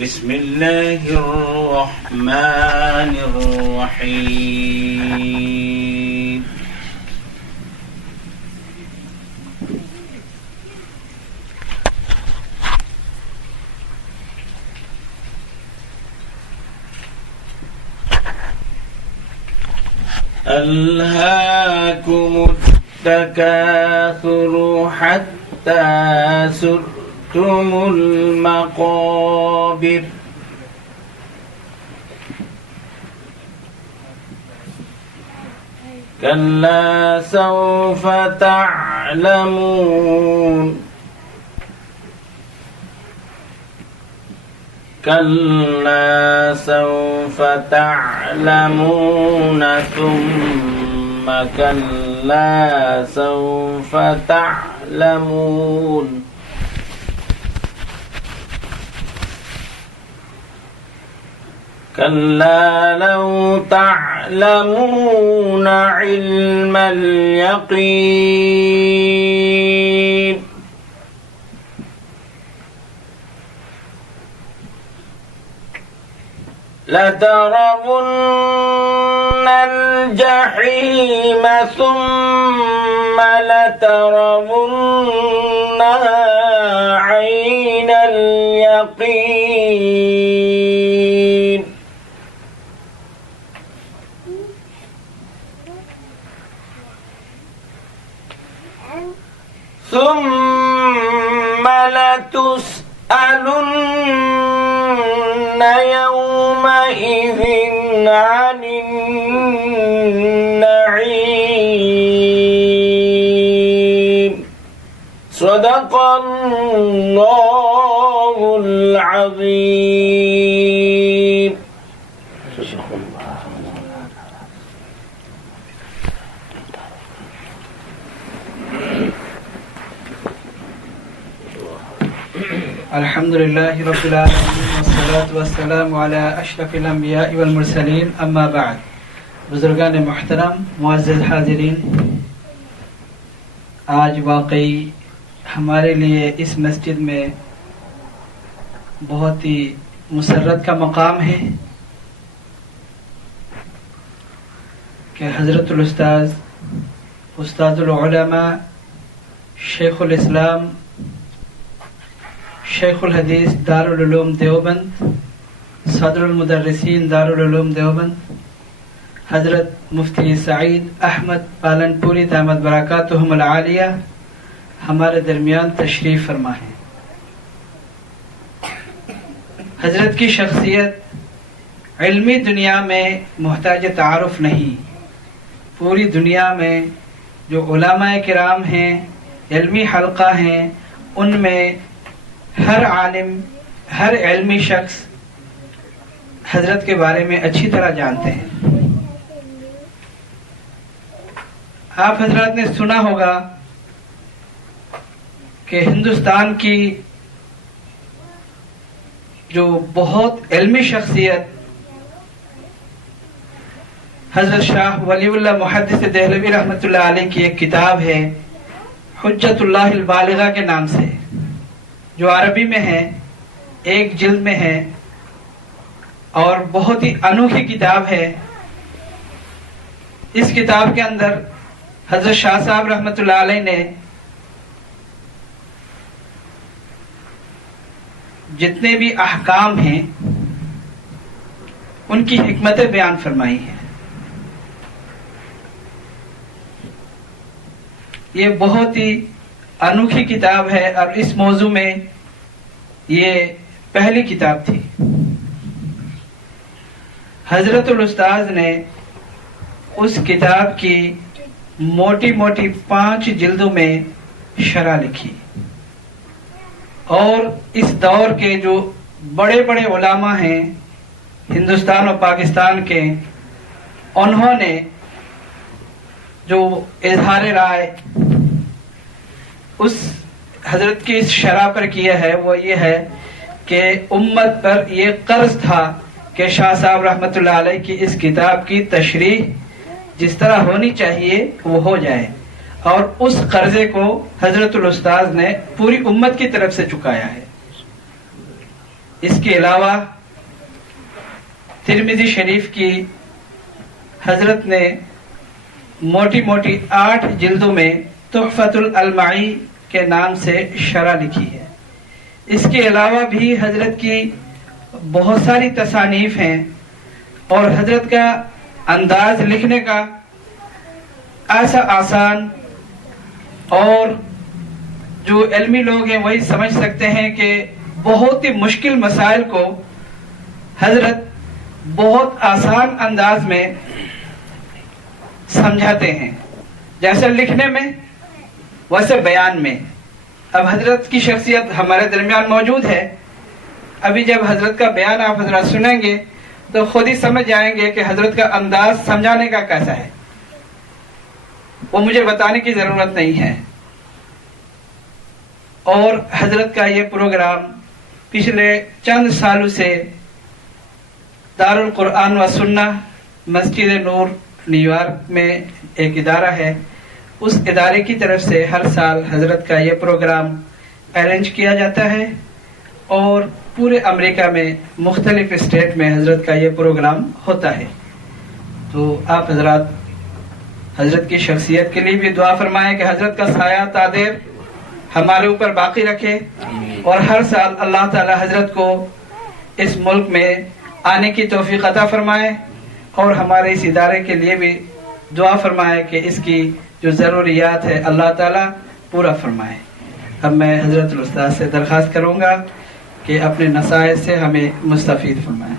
بسم الله الرحمن الرحيم ألهاكم التكاثر حتى زرتم المقابر كلا سوف تعلمون كلا سوف تعلمون ثم كلا سوف تعلمون كلا لو تعلمون علم اليقين لترون الجحيم ثم لترونها عين اليقين ثم لتسألن يومئذ عن النعيم صدق الله العظيم. الحمد لله رب العالمين والصلاة والسلام على اشرف الانبیاء والمرسلین اما بعد. بزرگان محترم، معزز حاضرین، آج واقعی ہمارے لیے اس مسجد میں بہت ہی مسرت کا مقام ہے کہ حضرت الاستاذ استاد العلماء شیخ الاسلام شیخ الحدیث دارالعلوم دیوبند، صدر المدرسین دارالعلوم دیوبند، حضرت مفتی سعید احمد پالنپوری دامت برکاتہم العالیہ ہمارے درمیان تشریف فرما ہے. حضرت کی شخصیت علمی دنیا میں محتاج تعارف نہیں. پوری دنیا میں جو علماء کرام ہیں، علمی حلقہ ہیں، ان میں ہر عالم، ہر علمی شخص حضرت کے بارے میں اچھی طرح جانتے ہیں. آپ حضرات نے سنا ہوگا کہ ہندوستان کی جو بہت علمی شخصیت حضرت شاہ ولی اللہ محدث دہلوی رحمۃ اللہ علیہ کی ایک کتاب ہے حجت اللہ البالغہ کے نام سے، جو عربی میں ہے، ایک جلد میں ہے اور بہت ہی انوکھی کتاب ہے. اس کتاب کے اندر حضرت شاہ صاحب رحمۃ اللہ علیہ نے جتنے بھی احکام ہیں ان کی حکمتیں بیان فرمائی ہیں. یہ بہت ہی انوکھی کتاب ہے اور اس موضوع میں یہ پہلی کتاب تھی. حضرت الاستاذ نے اس کتاب کی موٹی موٹی 5 جلدوں میں شرح لکھی اور اس دور کے جو بڑے بڑے علماء ہیں ہندوستان اور پاکستان کے، انہوں نے جو اظہار رائے اس حضرت کی اس شرح پر کیا ہے وہ یہ ہے کہ امت پر یہ قرض تھا کہ شاہ صاحب رحمۃ اللہ علیہ کی اس کتاب کی تشریح جس طرح ہونی چاہیے وہ ہو جائے، اور اس قرضے کو حضرت الاستاذ نے پوری امت کی طرف سے چکایا ہے. اس کے علاوہ ترمذی شریف کی حضرت نے موٹی موٹی 8 جلدوں میں تحفۃ الالمعی کے نام سے شرح لکھی ہے. اس کے علاوہ بھی حضرت کی بہت ساری تصانیف ہیں اور حضرت کا انداز لکھنے کا ایسا آسان اور جو علمی لوگ ہیں وہی سمجھ سکتے ہیں کہ بہت ہی مشکل مسائل کو حضرت بہت آسان انداز میں سمجھاتے ہیں، جیسے لکھنے میں ویسے بیان میں. اب حضرت کی شخصیت ہمارے درمیان موجود ہے. ابھی جب حضرت کا بیان آپ حضرات سنیں گے تو خود ہی سمجھ جائیں گے کہ حضرت کا انداز سمجھانے کا کیسا ہے. وہ مجھے بتانے کی ضرورت نہیں ہے. اور حضرت کا یہ پروگرام پچھلے چند سالوں سے دارالقرآن و سنہ مسجد نور نیو یارک میں ایک ادارہ ہے، اس ادارے کی طرف سے ہر سال حضرت کا یہ پروگرام ارینج کیا جاتا ہے اور پورے امریکہ میں مختلف اسٹیٹ میں حضرت کا یہ پروگرام ہوتا ہے. تو آپ حضرات حضرت کی شخصیت کے لیے بھی دعا فرمائیں کہ حضرت کا سایہ تادیر ہمارے اوپر باقی رکھے اور ہر سال اللہ تعالی حضرت کو اس ملک میں آنے کی توفیق عطا فرمائے اور ہمارے اس ادارے کے لیے بھی دعا فرمائے کہ اس کی جو ضروریات ہے اللہ تعالیٰ پورا فرمائے. اب میں حضرت الاستاذ سے درخواست کروں گا کہ اپنے نصائح سے ہمیں مستفید فرمائیں.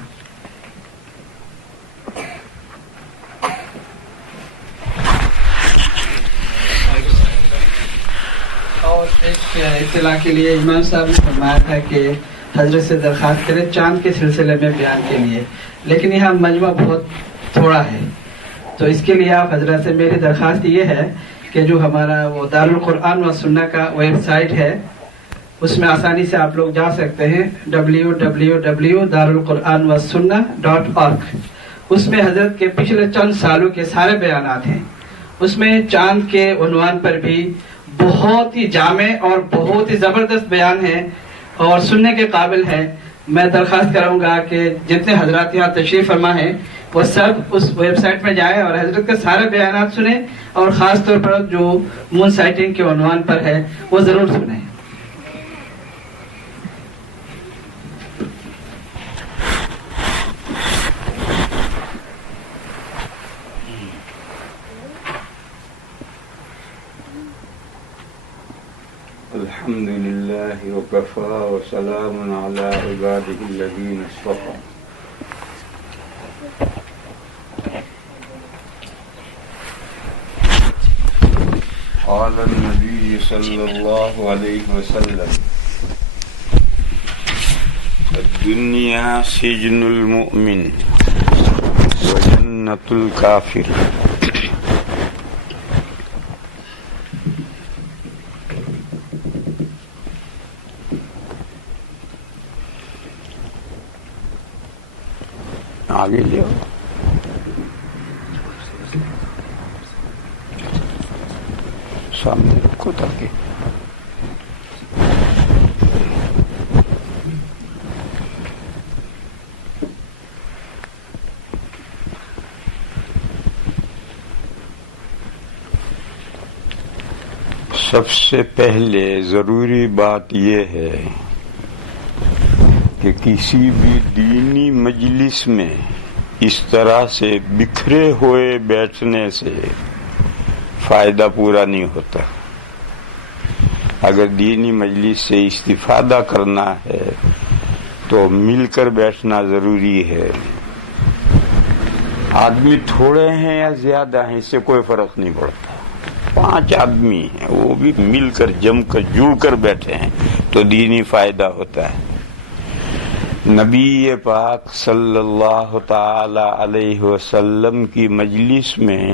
اور ایک اطلاع کے لیے امام صاحب نے فرمایا تھا کہ حضرت سے درخواست کریں چاند کے سلسلے میں بیان کے لیے، لیکن یہاں مجمع بہت تھوڑا ہے، تو اس کے لیے آپ حضرت سے میری درخواست یہ ہے کہ جو ہمارا وہ دارالقرآن و سنہ کا ویب سائٹ ہے اس میں آسانی سے آپ لوگ جا سکتے ہیں www.darulquranwasunnah.org. اس میں حضرت کے پچھلے چند سالوں کے سارے بیانات ہیں. اس میں چاند کے عنوان پر بھی بہت ہی جامع اور بہت ہی زبردست بیان ہے اور سننے کے قابل ہے. میں درخواست کروں گا کہ جتنے حضرات یہاں تشریف فرما ہیں وہ سب اس ویب سائٹ میں جائیں اور حضرت کے سارے بیانات سنیں اور خاص طور پر جو مون سائٹنگ کے عنوان پر ہے وہ ضرور سنیں. الحمد لله وكفى وسلام على عباده الذين اصطفى. قال النبي صلى الله عليه وسلم: الدنيا سجن المؤمن وجنة الكافر. آگے لے سامنے رکھو تاکہ سب سے پہلے ضروری بات یہ ہے کہ کسی بھی دینی مجلس میں اس طرح سے بکھرے ہوئے بیٹھنے سے فائدہ پورا نہیں ہوتا. اگر دینی مجلس سے استفادہ کرنا ہے تو مل کر بیٹھنا ضروری ہے. آدمی تھوڑے ہیں یا زیادہ ہیں اس سے کوئی فرق نہیں پڑتا. 5 آدمی ہیں وہ بھی مل کر جم کر جڑ کر بیٹھے ہیں تو دینی فائدہ ہوتا ہے. نبی پاک صلی اللہ تعالی علیہ وسلم کی مجلس میں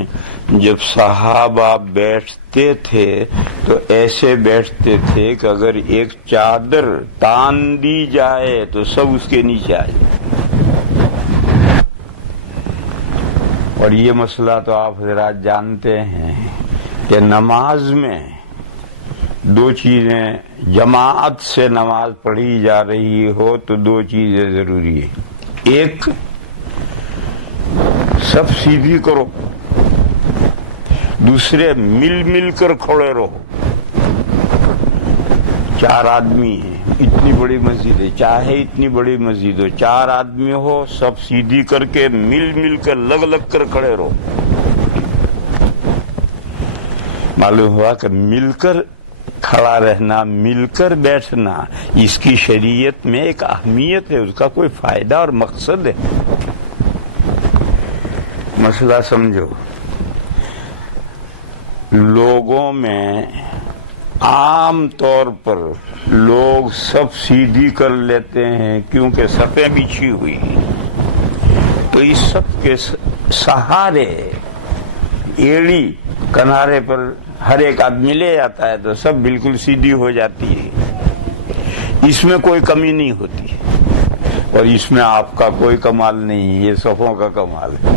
جب صحابہ بیٹھتے تھے تو ایسے بیٹھتے تھے کہ اگر ایک چادر تان دی جائے تو سب اس کے نیچے آ جائے. اور یہ مسئلہ تو آپ حضرات جانتے ہیں کہ نماز میں دو چیزیں جماعت سے نماز پڑھی جا رہی ہو تو دو چیزیں ضروری ہیں. ایک، سب سیدھی کرو. دوسرے، مل مل کر کھڑے رہو. 4 آدمی ہیں، اتنی بڑی مسجد ہے، چاہے اتنی بڑی مسجد ہو، 4 آدمی ہو، سب سیدھی کر کے مل مل کر لگ لگ کر کھڑے رہو. معلوم ہوا کہ مل کر کھڑا رہنا، مل کر بیٹھنا، اس کی شریعت میں ایک اہمیت ہے، اس کا کوئی فائدہ اور مقصد ہے. مسئلہ سمجھو. لوگوں میں عام طور پر لوگ سب سیدھی کر لیتے ہیں کیونکہ صفیں بچھی ہوئی ہیں، تو اس سب کے سہارے ایڑی کنارے پر ہر ایک آدمی لے جاتا ہے تو سب بالکل سیدھی ہو جاتی ہے. اس میں کوئی کمی نہیں ہوتی اور اس میں آپ کا کوئی کمال نہیں، یہ صفوں کا کمال ہے.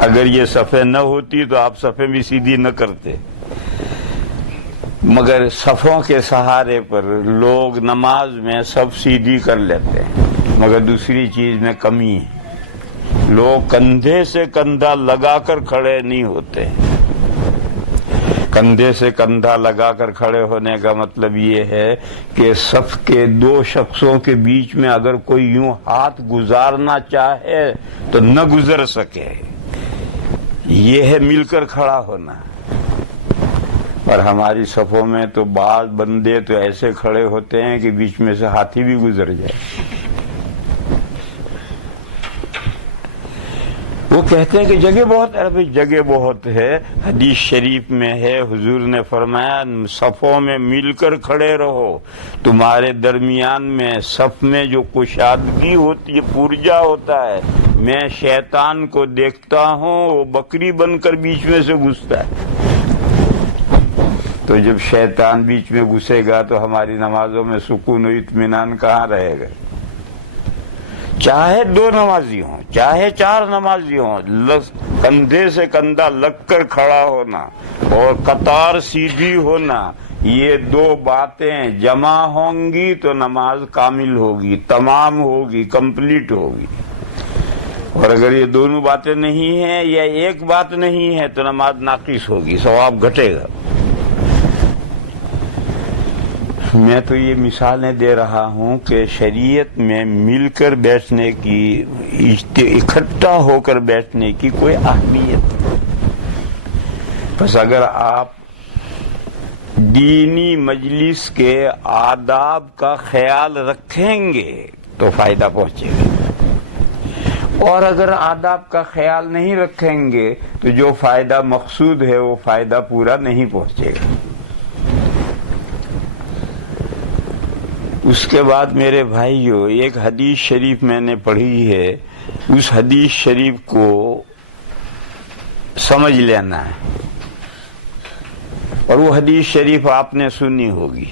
اگر یہ صفیں نہ ہوتی تو آپ صفیں بھی سیدھی نہ کرتے، مگر صفوں کے سہارے پر لوگ نماز میں سب سیدھی کر لیتے ہیں. مگر دوسری چیز میں کمی ہے، لوگ کندھے سے کندھا لگا کر کھڑے نہیں ہوتے. کندھے سے کندھا لگا کر کھڑے ہونے کا مطلب یہ ہے کہ صف کے 2 شخصوں کے بیچ میں اگر کوئی یوں ہاتھ گزارنا چاہے تو نہ گزر سکے. یہ ہے مل کر کھڑا ہونا. اور ہماری صفوں میں تو بعض بندے تو ایسے کھڑے ہوتے ہیں کہ بیچ میں سے ہاتھی بھی گزر جائے. وہ کہتے ہیں کہ جگہ بہت ہے. جگہ بہت ہے. حدیث شریف میں ہے، حضور نے فرمایا صفوں میں مل کر کھڑے رہو. تمہارے درمیان میں صف میں جو کشادگی ہوتی ہے، پرجا ہوتا ہے، میں شیطان کو دیکھتا ہوں وہ بکری بن کر بیچ میں سے گھستا ہے. تو جب شیطان بیچ میں گھسے گا تو ہماری نمازوں میں سکون و اطمینان کہاں رہے گا؟ چاہے 2 نمازی ہوں، چاہے 4 نمازی ہوں، کندھے سے کندھا لگ کر کھڑا ہونا اور قطار سیدھی ہونا، یہ 2 باتیں جمع ہوں گی تو نماز کامل ہوگی، تمام ہوگی، کمپلیٹ ہوگی. اور اگر یہ دونوں باتیں نہیں ہیں یا ایک بات نہیں ہے تو نماز ناقص ہوگی، ثواب گھٹے گا. میں تو یہ مثالیں دے رہا ہوں کہ شریعت میں مل کر بیٹھنے کی، اکٹھا ہو کر بیٹھنے کی کوئی اہمیت نہیں. بس اگر آپ دینی مجلس کے آداب کا خیال رکھیں گے تو فائدہ پہنچے گا، اور اگر آداب کا خیال نہیں رکھیں گے تو جو فائدہ مقصود ہے وہ فائدہ پورا نہیں پہنچے گا. اس کے بعد میرے بھائیو، ایک حدیث شریف میں نے پڑھی ہے، اس حدیث شریف کو سمجھ لینا ہے. اور وہ حدیث شریف آپ نے سنی ہوگی.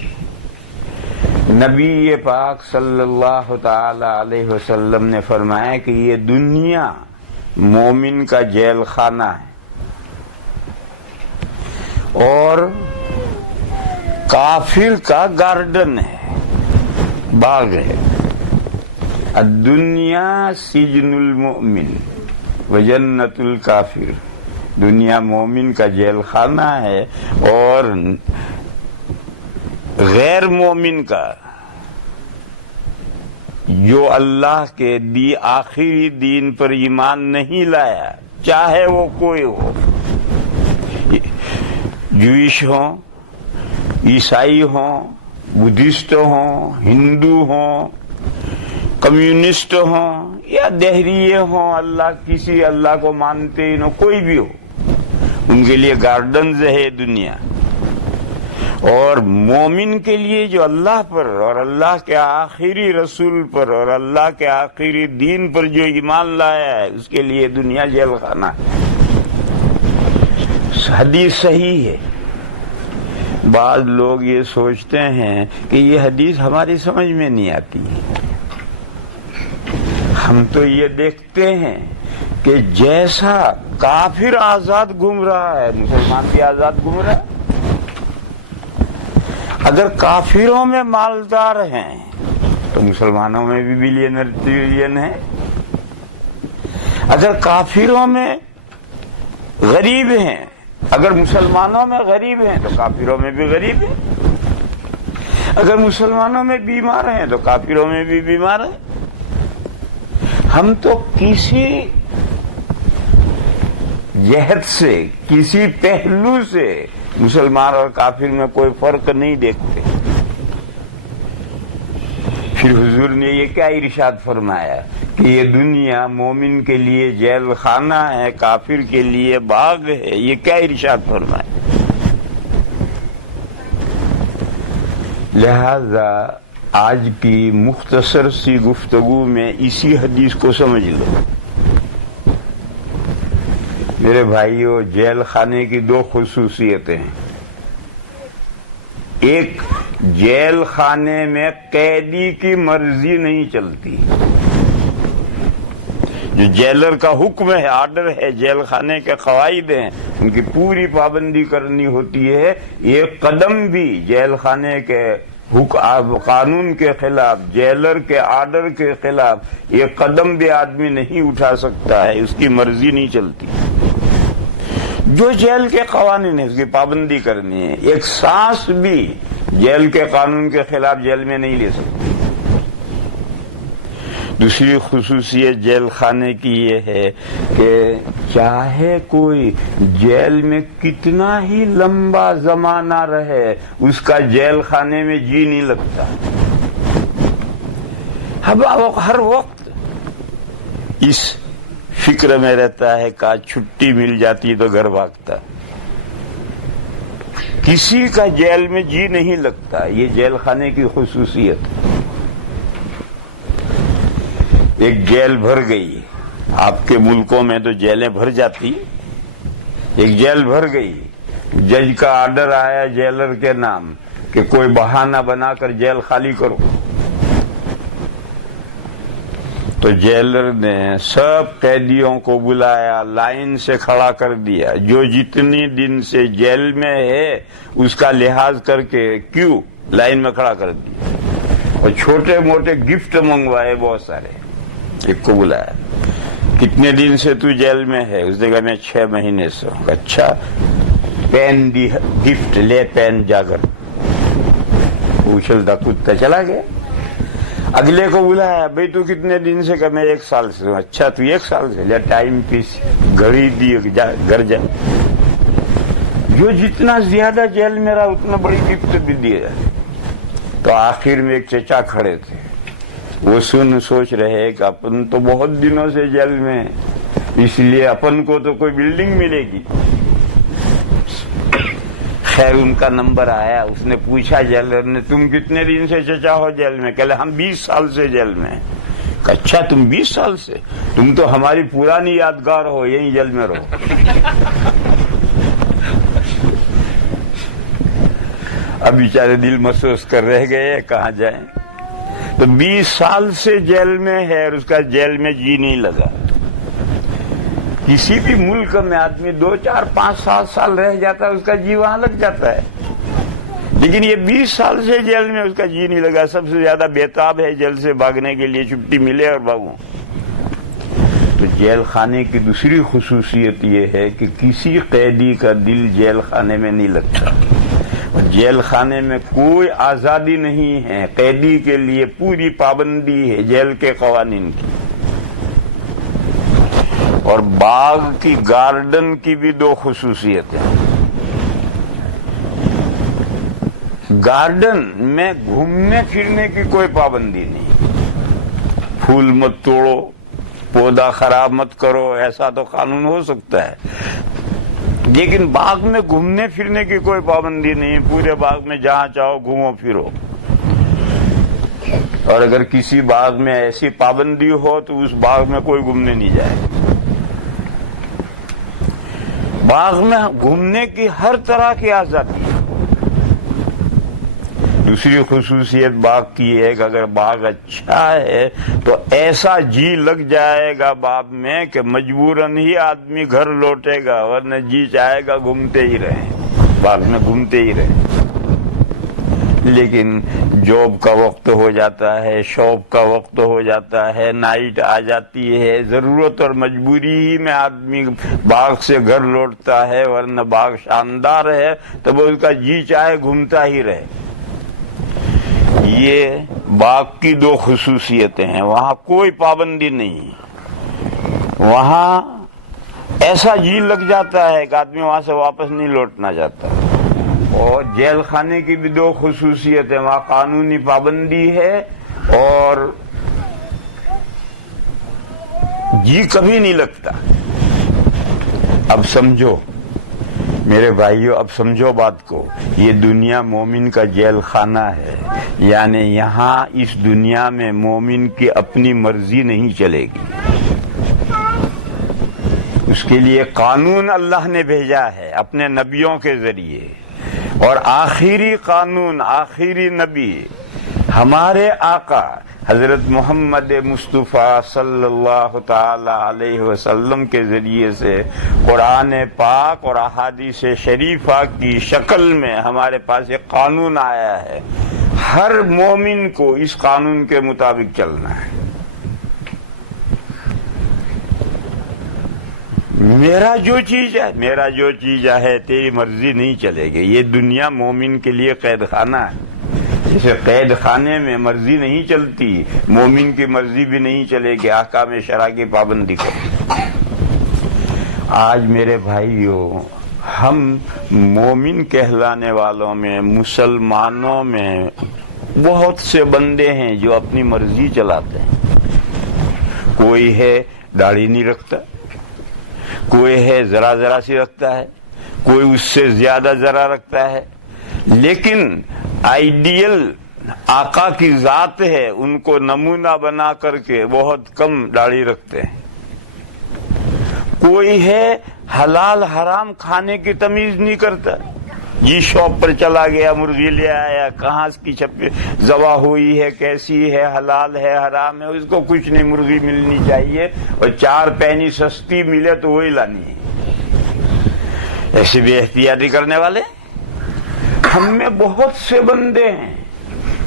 نبی پاک صلی اللہ تعالی علیہ وسلم نے فرمایا کہ یہ دنیا مومن کا جیل خانہ ہے اور کافر کا گارڈن ہے، باغ ہے. الدنیا سجن المؤمن وجنت الکافر. دنیا مومن کا جیل خانہ ہے اور غیر مومن کا، جو اللہ کے آخری دین پر ایمان نہیں لایا، چاہے وہ کوئی ہو، جوئش ہوں، عیسائی ہوں، بدھسٹ ہوں، ہندو ہوں، کمیونسٹ ہوں یا دہریے ہوں، کسی اللہ کو مانتے ہی نہ، کوئی بھی ہو، ان کے لیے گارڈنز ہے دنیا. اور مومن کے لیے جو اللہ پر اور اللہ کے آخری رسول پر اور اللہ کے آخری دین پر جو ایمان لایا ہے، اس کے لیے دنیا جیل خانہ ہے. حدیث صحیح ہے. بعض لوگ یہ سوچتے ہیں کہ یہ حدیث ہماری سمجھ میں نہیں آتی. ہم تو یہ دیکھتے ہیں کہ جیسا کافر آزاد گھوم رہا ہے، مسلمان بھی آزاد گھوم رہا ہے. اگر کافروں میں مالدار ہیں تو مسلمانوں میں بھی بلینر ٹریلین ہے. اگر کافروں میں غریب ہیں، اگر مسلمانوں میں غریب ہیں تو کافروں میں بھی غریب ہیں. اگر مسلمانوں میں بیمار ہیں تو کافروں میں بھی بیمار ہیں. ہم تو کسی جہت سے، کسی پہلو سے مسلمان اور کافر میں کوئی فرق نہیں دیکھتے. پھر حضور نے یہ کیا ارشاد فرمایا کہ یہ دنیا مومن کے لیے جیل خانہ ہے، کافر کے لیے باغ ہے. یہ کیا ارشاد فرمایا؟ لہذا آج کی مختصر سی گفتگو میں اسی حدیث کو سمجھ لو. میرے بھائیوں، جیل خانے کی دو خصوصیتیں ہیں. ایک، جیل خانے میں قیدی کی مرضی نہیں چلتی. جو جیلر کا حکم ہے، آرڈر ہے، جیل خانے کے قواعد ہیں، ان کی پوری پابندی کرنی ہوتی ہے. ایک قدم بھی جیل خانے کے قانون کے خلاف، جیلر کے آرڈر کے خلاف ایک قدم بھی آدمی نہیں اٹھا سکتا ہے. اس کی مرضی نہیں چلتی. جو جیل کے قوانین ہیں اس کی پابندی کرنی ہے. ایک سانس بھی جیل کے قانون کے خلاف جیل میں نہیں لے سکتی. دوسری خصوصیت جیل خانے کی یہ ہے کہ چاہے کوئی جیل میں کتنا ہی لمبا زمانہ رہے، اس کا جیل خانے میں جی نہیں لگتا. ہر وقت اس فکر میں رہتا ہے کہ چھٹی مل جاتی تو گھر بھاگتا. کسی کا جیل میں جی نہیں لگتا. یہ جیل خانے کی خصوصیت. ایک جیل بھر گئی، آپ کے ملکوں میں تو جیلیں بھر جاتی. ایک جیل بھر گئی، جج کا آرڈر آیا جیلر کے نام کہ کوئی بہانہ بنا کر جیل خالی کرو. تو جیلر نے سب قیدیوں کو بلایا، لائن سے کھڑا کر دیا. جو جتنی دن سے جیل میں ہے اس کا لحاظ کر کے کیوں لائن میں کھڑا کر دیا. اور چھوٹے موٹے گفٹ منگوائے بہت سارے. ایک کو بلایا، کتنے دن سے تو جیل میں ہے؟ اس نے کہا میں 6 مہینے سے ہوں. اچھا، پین دی گفٹ لے، پین جا کر. اچھلتا کودتا چلا گیا. اگلے کو بلایا، بھئی تو کتنے دن سے؟ کہ میں 1 سال سے ہوں. اچھا تو 1 سال سے؟ لے ٹائم پیس، گھڑی دی، گھر جا. جو جتنا زیادہ جیل میں رہا اتنا بڑی گفٹ بھی دیا. تو آخر میں ایک چچا کھڑے تھے، وہ سوچ رہے کہ اپن تو بہت دنوں سے جیل میں، اس لیے اپن کو تو کوئی بلڈنگ ملے گی. خیر ان کا نمبر آیا. اس نے پوچھا جیلر نے، تم کتنے دن سے چچا ہو جیل میں؟ کہ ہم 20 سال سے جیل میں. اچھا تم 20 سال سے؟ تم تو ہماری پرانی یادگار ہو، یہیں جیل میں رہو. اب بیچارے دل محسوس کر رہ گئے کہاں جائیں. تو 20 سال سے جیل میں ہے اور اس کا جیل میں جی نہیں لگا. کسی بھی ملک میں آدمی 2 4 5 7 سال رہ جاتا ہے، اس کا جی وہاں لگ جاتا ہے. لیکن یہ 20 سال سے جیل میں، اس کا جی نہیں لگا. سب سے زیادہ بےتاب ہے جیل سے بھاگنے کے لیے، چھٹی ملے اور بھاگوں. تو جیل خانے کی دوسری خصوصیت یہ ہے کہ کسی قیدی کا دل جیل خانے میں نہیں لگتا. جیل خانے میں کوئی آزادی نہیں ہے. قیدی کے لیے پوری پابندی ہے جیل کے قوانین کی. اور باغ کی، گارڈن کی بھی 2 خصوصیتیں. گارڈن میں گھومنے پھرنے کی کوئی پابندی نہیں. پھول مت توڑو، پودا خراب مت کرو، ایسا تو قانون ہو سکتا ہے. لیکن باغ میں گھومنے پھرنے کی کوئی پابندی نہیں. پورے باغ میں جہاں چاہو گھومو پھرو. اور اگر کسی باغ میں ایسی پابندی ہو تو اس باغ میں کوئی گھومنے نہیں جائے. باغ میں گھومنے کی ہر طرح کی آزادی ہے. دوسری خصوصیت باغ کی ہے کہ اگر باغ اچھا ہے تو ایسا جی لگ جائے گا باغ میں کہ مجبوراً ہی آدمی گھر لوٹے گا، ورنہ جی چاہے گا گھومتے ہی رہیں، باغ میں گھومتے ہی رہیں. لیکن جاب کا وقت ہو جاتا ہے، شاپ کا وقت ہو جاتا ہے، نائٹ آ جاتی ہے، ضرورت اور مجبوری ہی میں آدمی باغ سے گھر لوٹتا ہے، ورنہ باغ شاندار ہے تو وہ اس کا جی چاہے گھومتا ہی رہے۔ یہ باغ کی دو خصوصیتیں ہیں، وہاں کوئی پابندی نہیں، وہاں ایسا جی لگ جاتا ہے کہ آدمی وہاں سے واپس نہیں لوٹنا چاہتا۔ اور جیل خانے کی بھی دو خصوصیتیں، وہاں قانونی پابندی ہے اور جی کبھی نہیں لگتا۔ اب سمجھو میرے بھائیو، اب سمجھو بات کو، یہ دنیا مومن کا جیل خانہ ہے، یعنی یہاں اس دنیا میں مومن کی اپنی مرضی نہیں چلے گی، اس کے لیے قانون اللہ نے بھیجا ہے اپنے نبیوں کے ذریعے، اور آخری قانون، آخری نبی ہمارے آقا حضرت محمد مصطفیٰ صلی اللہ تعالی علیہ وسلم کے ذریعے سے قرآن پاک اور احادیث شریفہ کی شکل میں ہمارے پاس ایک قانون آیا ہے، ہر مومن کو اس قانون کے مطابق چلنا ہے۔ میرا جو چیز ہے تیری مرضی نہیں چلے گی۔ یہ دنیا مومن کے لیے قید خانہ ہے، جسے قید خانے میں مرضی نہیں چلتی، مومن کی مرضی بھی نہیں چلے گی، احکام شرع کی پابندی کرو۔ آج میرے بھائیوں، ہم مومن کہلانے والوں میں، مسلمانوں میں بہت سے بندے ہیں جو اپنی مرضی چلاتے ہیں۔ کوئی ہے داڑھی نہیں رکھتا، کوئی ہے ذرا سی رکھتا ہے، کوئی اس سے زیادہ ذرا رکھتا ہے، لیکن آئیڈیل آقا کی ذات ہے، ان کو نمونہ بنا کر کے بہت کم داڑھی رکھتے ہیں۔ کوئی ہے حلال حرام کھانے کی تمیز نہیں کرتا، جی شاپ پر چلا گیا، مرغی لے آیا، کہاں کی ذبح ہوئی ہے، کیسی ہے، حلال ہے حرام ہے، اس کو کچھ نہیں، مرغی ملنی چاہیے اور 4 پینی سستی ملے تو وہی لانی ہے۔ ایسے بھی احتیاطی کرنے والے ہم میں بہت سے بندے ہیں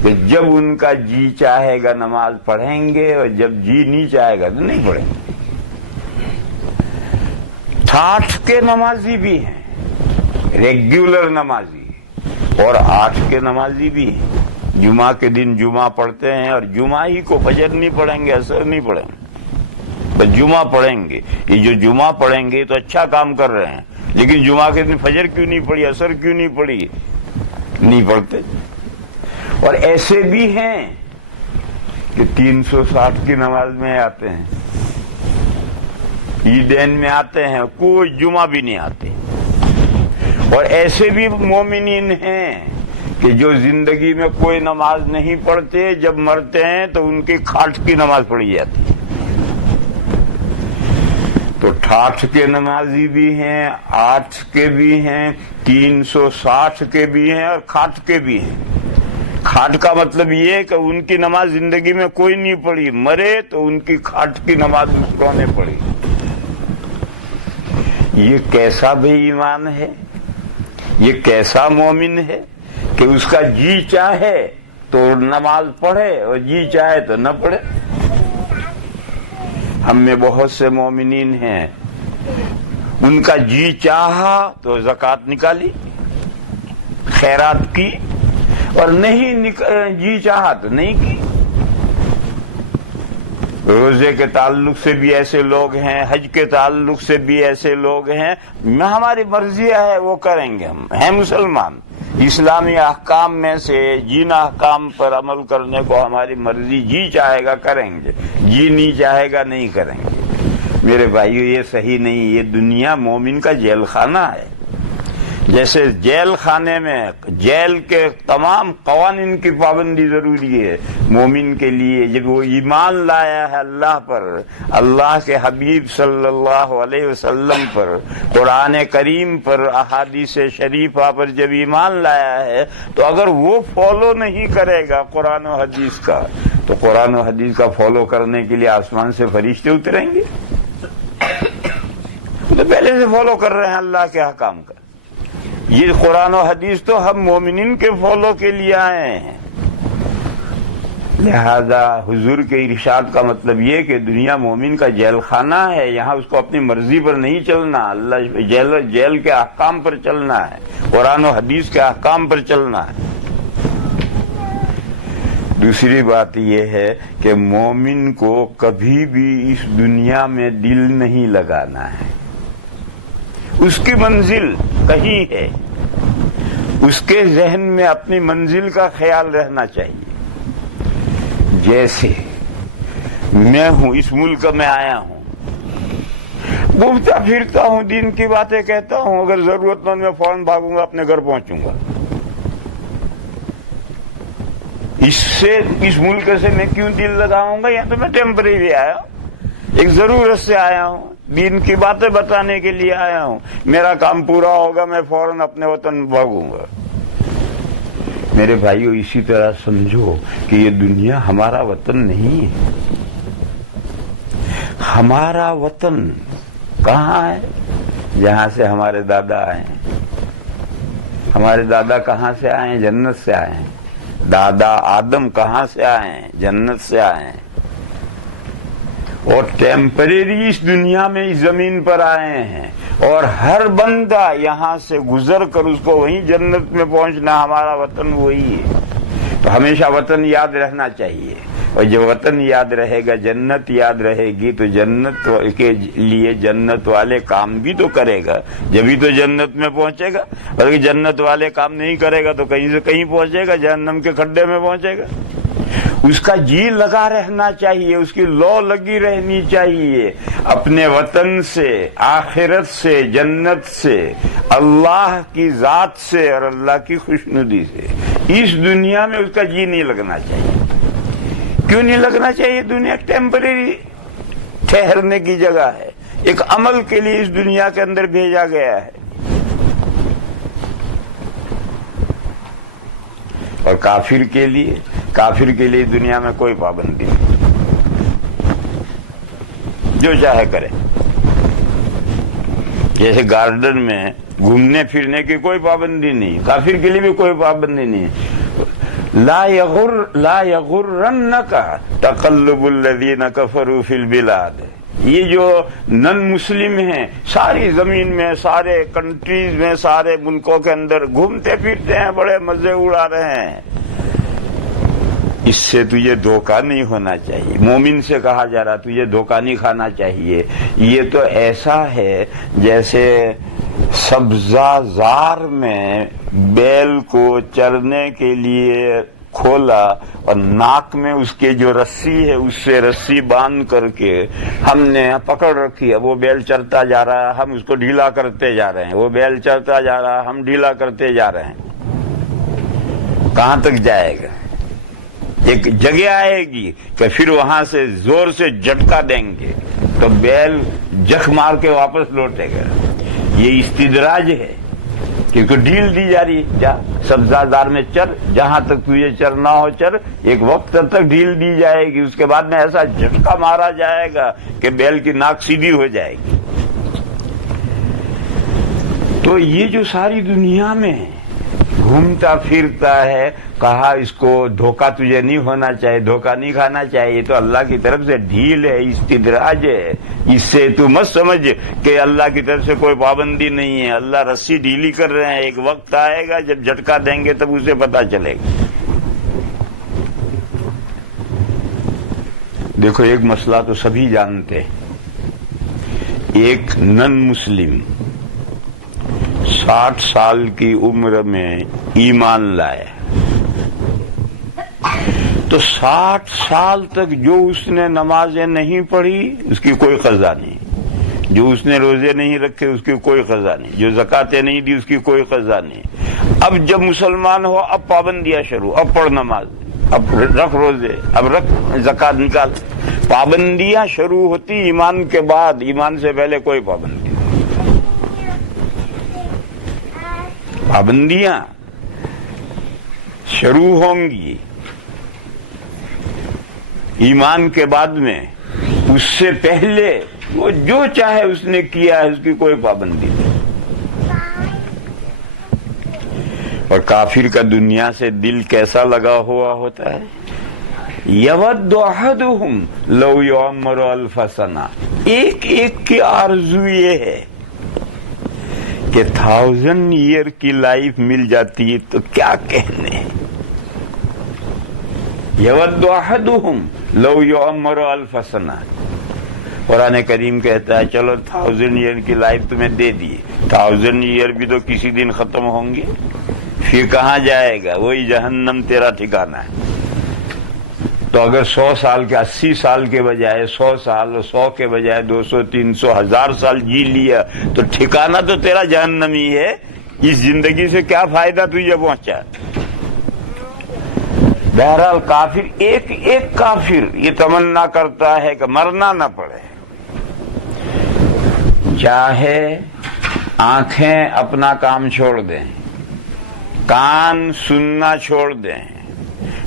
کہ جب ان کا جی چاہے گا نماز پڑھیں گے، اور جب جی نہیں چاہے گا تو نہیں پڑھیں گے۔ ٹھاٹھ کے نمازی بھی ہیں، ریگولر نمازی، اور 8 کے نمازی بھی ہیں۔ جمعہ کے دن جمعہ پڑھتے ہیں، اور جمعہ ہی کو فجر نہیں پڑھیں گے، عصر نہیں پڑھیں گے، بس جمعہ پڑھیں گے۔ یہ جو جمعہ پڑھیں گے تو اچھا کام کر رہے ہیں، لیکن جمعہ کے دن فجر کیوں نہیں پڑھی، عصر کیوں نہیں پڑھی، نہیں پڑھتے۔ اور ایسے بھی ہیں کہ 360 کی نماز میں آتے ہیں، عیدین میں آتے ہیں، کوئی جمعہ بھی نہیں آتے۔ اور ایسے بھی مومنین ہیں کہ جو زندگی میں کوئی نماز نہیں پڑھتے، جب مرتے ہیں تو ان کی کھاٹ کی نماز پڑھی جاتی ہے۔ تو ٹھاٹھ کے نمازی بھی ہیں، 8 کے بھی ہیں، 360 کے بھی ہیں، اور کھاٹ کے بھی ہیں۔ کھاٹ کا مطلب یہ ہے کہ ان کی نماز زندگی میں کوئی نہیں پڑھی، مرے تو ان کی کھاٹ کی نماز دوسروں نے پڑھی۔ یہ کیسا بے ایمان ہے، یہ کیسا مومن ہے کہ اس کا جی چاہے تو نماز پڑھے اور جی چاہے تو نہ پڑھے۔ ہم میں بہت سے مومنین ہیں، ان کا جی چاہا تو زکوٰۃ نکالی، خیرات کی، اور نہیں جی چاہا تو نہیں کی۔ روزے کے تعلق سے بھی ایسے لوگ ہیں، حج کے تعلق سے بھی ایسے لوگ ہیں، ہماری مرضی ہے وہ کریں گے، ہم ہیں مسلمان، اسلامی احکام میں سے جن احکام پر عمل کرنے کو ہماری مرضی، جی چاہے گا کریں گے، جی نہیں چاہے گا نہیں کریں گے۔ میرے بھائیو، یہ صحیح نہیں، یہ دنیا مومن کا جیل خانہ ہے۔ جیسے جیل خانے میں جیل کے تمام قوانین کی پابندی ضروری ہے، مومن کے لیے جب وہ ایمان لایا ہے اللہ پر، اللہ کے حبیب صلی اللہ علیہ وسلم پر، قرآن کریم پر، احادیث شریفہ پر جب ایمان لایا ہے، تو اگر وہ فالو نہیں کرے گا قرآن و حدیث کا، تو قرآن و حدیث کا فالو کرنے کے لیے آسمان سے فرشتے اتریں گے؟ تو پہلے سے فالو کر رہے ہیں اللہ کے احکام کا۔ یہ قرآن و حدیث تو ہم مومنین کے فالو کے لیے آئے ہیں. لہذا حضور کے ارشاد کا مطلب یہ کہ دنیا مومن کا جیل خانہ ہے، یہاں اس کو اپنی مرضی پر نہیں چلنا، اللہ جیل کے احکام پر چلنا ہے، قرآن و حدیث کے احکام پر چلنا ہے. دوسری بات یہ ہے کہ مومن کو کبھی بھی اس دنیا میں دل نہیں لگانا ہے. اس کی منزل کہیں ہے، اس کے ذہن میں اپنی منزل کا خیال رہنا چاہیے. جیسے میں ہوں، اس ملک میں آیا ہوں، گھومتا پھرتا ہوں، دین کی باتیں کہتا ہوں، اگر ضرورت مند میں فوراً بھاگوں گا، اپنے گھر پہنچوں گا. اس ملک سے میں کیوں دل لگاؤں گا؟ یہاں تو میں ٹیمپریری آیا ہوں، ایک ضرورت سے آیا ہوں، دین کی باتیں بتانے کے لیے آیا ہوں. میرا کام پورا ہوگا، میں فوراً اپنے وطن بھاگوں گا. میرے بھائیو، اسی طرح سمجھو کہ یہ دنیا ہمارا وطن نہیں ہے. ہمارا وطن کہاں ہے؟ جہاں سے ہمارے دادا آئے ہیں. ہمارے دادا کہاں سے آئے ہیں؟ جنت سے آئے ہیں. دادا آدم کہاں سے آئے ہیں؟ جنت سے آئے ہیں. اور ٹیمپریری اس دنیا میں اس زمین پر آئے ہیں، اور ہر بندہ یہاں سے گزر کر اس کو وہیں جنت میں پہنچنا. ہمارا وطن وہی ہے. تو ہمیشہ وطن یاد رہنا چاہیے، اور جب وطن یاد رہے گا، جنت یاد رہے گی، تو جنت کے لیے جنت والے کام بھی تو کرے گا، جبھی تو جنت میں پہنچے گا. بلکہ جنت والے کام نہیں کرے گا تو کہیں سے کہیں پہنچے گا، جہنم کے کھڈے میں پہنچے گا. اس کا جی لگا رہنا چاہیے، اس کی لو لگی رہنی چاہیے اپنے وطن سے، آخرت سے، جنت سے، اللہ کی ذات سے اور اللہ کی خوشنودی سے. اس دنیا میں اس کا جی نہیں لگنا چاہیے. کیوں نہیں لگنا چاہیے؟ دنیا ٹیمپریری ٹھہرنے کی جگہ ہے، ایک عمل کے لیے اس دنیا کے اندر بھیجا گیا ہے. اور کافر کے لیے دنیا میں کوئی پابندی نہیں، جو چاہے کرے. جیسے گارڈن میں گھومنے پھرنے کی کوئی پابندی نہیں، کافر کے لیے بھی کوئی پابندی نہیں. لا یغرنک تقلب الذین کفروا فی البلاد. یہ جو نن مسلم ہیں، ساری زمین میں، سارے کنٹریز میں، سارے ملکوں کے اندر گھومتے پھرتے ہیں، بڑے مزے اڑا رہے ہیں. اس سے تجھے دھوکہ نہیں ہونا چاہیے. مومن سے کہا جا رہا تجھے دھوکہ نہیں کھانا چاہیے. یہ تو ایسا ہے جیسے سبزہ زار میں بیل کو چرنے کے لیے کھولا اور ناک میں اس کے جو رسی ہے اس سے رسی باندھ کر کے ہم نے پکڑ رکھی ہے. وہ بیل چرتا جا رہا ہے، ہم اس کو ڈھیلا کرتے جا رہے ہیں. وہ بیل چرتا جا رہا ہے، ہم ڈھیلا کرتے جا رہے ہیں. کہاں تک جائے گا؟ ایک جگہ آئے گی کہ پھر وہاں سے زور سے جھٹکا دیں گے تو بیل جخ مار کے واپس لوٹے گا. یہ استدراج ہے، کیونکہ ڈھیل دی جا رہی ہے. جا سبزہ زار میں چر، جہاں تک تجھے چرنا ہو چر. ایک وقت تک ڈھیل دی جائے گی، اس کے بعد میں ایسا جھٹکا مارا جائے گا کہ بیل کی ناک سیدھی ہو جائے گی. تو یہ جو ساری دنیا میں گھومتا پھرتا ہے، کہا اس کو دھوکہ تجھے نہیں ہونا چاہیے، دھوکہ نہیں کھانا چاہیے. تو اللہ کی طرف سے ڈھیل ہے، استدراج ہے. اس سے تو مت سمجھ کہ اللہ کی طرف سے کوئی پابندی نہیں ہے. اللہ رسی ڈھیلی کر رہے ہیں. ایک وقت آئے گا جب جھٹکا دیں گے تب اسے پتا چلے گا. دیکھو، ایک مسئلہ تو سبھی جانتے ہیں. ایک نن مسلم 60 سال کی عمر میں ایمان لائے تو 60 سال تک جو اس نے نمازیں نہیں پڑھی اس کی کوئی قضا نہیں، جو اس نے روزے نہیں رکھے اس کی کوئی قضا نہیں، جو زکاتیں نہیں دی اس کی کوئی قضا نہیں. اب جب مسلمان ہو، اب پابندیاں شروع، اب پڑھ نماز، اب رکھ روزے، اب رکھ زکات نکال. پابندیاں شروع ہوتی ایمان کے بعد، ایمان سے پہلے کوئی پابندی. پابندیاں شروع ہوں گی ایمان کے بعد میں. اس سے پہلے وہ جو چاہے اس نے کیا ہے، اس کی کوئی پابندی نہیں. اور کافر کا دنیا سے دل کیسا لگا ہوا ہوتا ہے. یود احدہم لو یعمر الف سنہ، ایک ایک کی آرزو یہ ہے کہ 1000 ایئر کی لائف مل جاتی ہے تو کیا کہنے. یود احدہم لو یعمر الف سنہ. قرآن کریم کہتا ہے چلو 1000 ایئر کی لائف تمہیں دے دی، 1000 ایئر بھی تو کسی دن ختم ہوں گے، پھر کہاں جائے گا؟ وہی جہنم تیرا ٹھکانہ ہے. تو اگر 100 سال کے 80 سال کے بجائے 100 سال، 100 کے بجائے 200 300 1000 سال جی لیا تو ٹھکانہ تو تیرا جہنم ہی ہے. اس زندگی سے کیا فائدہ تجھے پہنچا؟ بہرحال کافر، ایک ایک کافر یہ تمنا کرتا ہے کہ مرنا نہ پڑے، چاہے آنکھیں اپنا کام چھوڑ دیں، کان سننا چھوڑ دیں،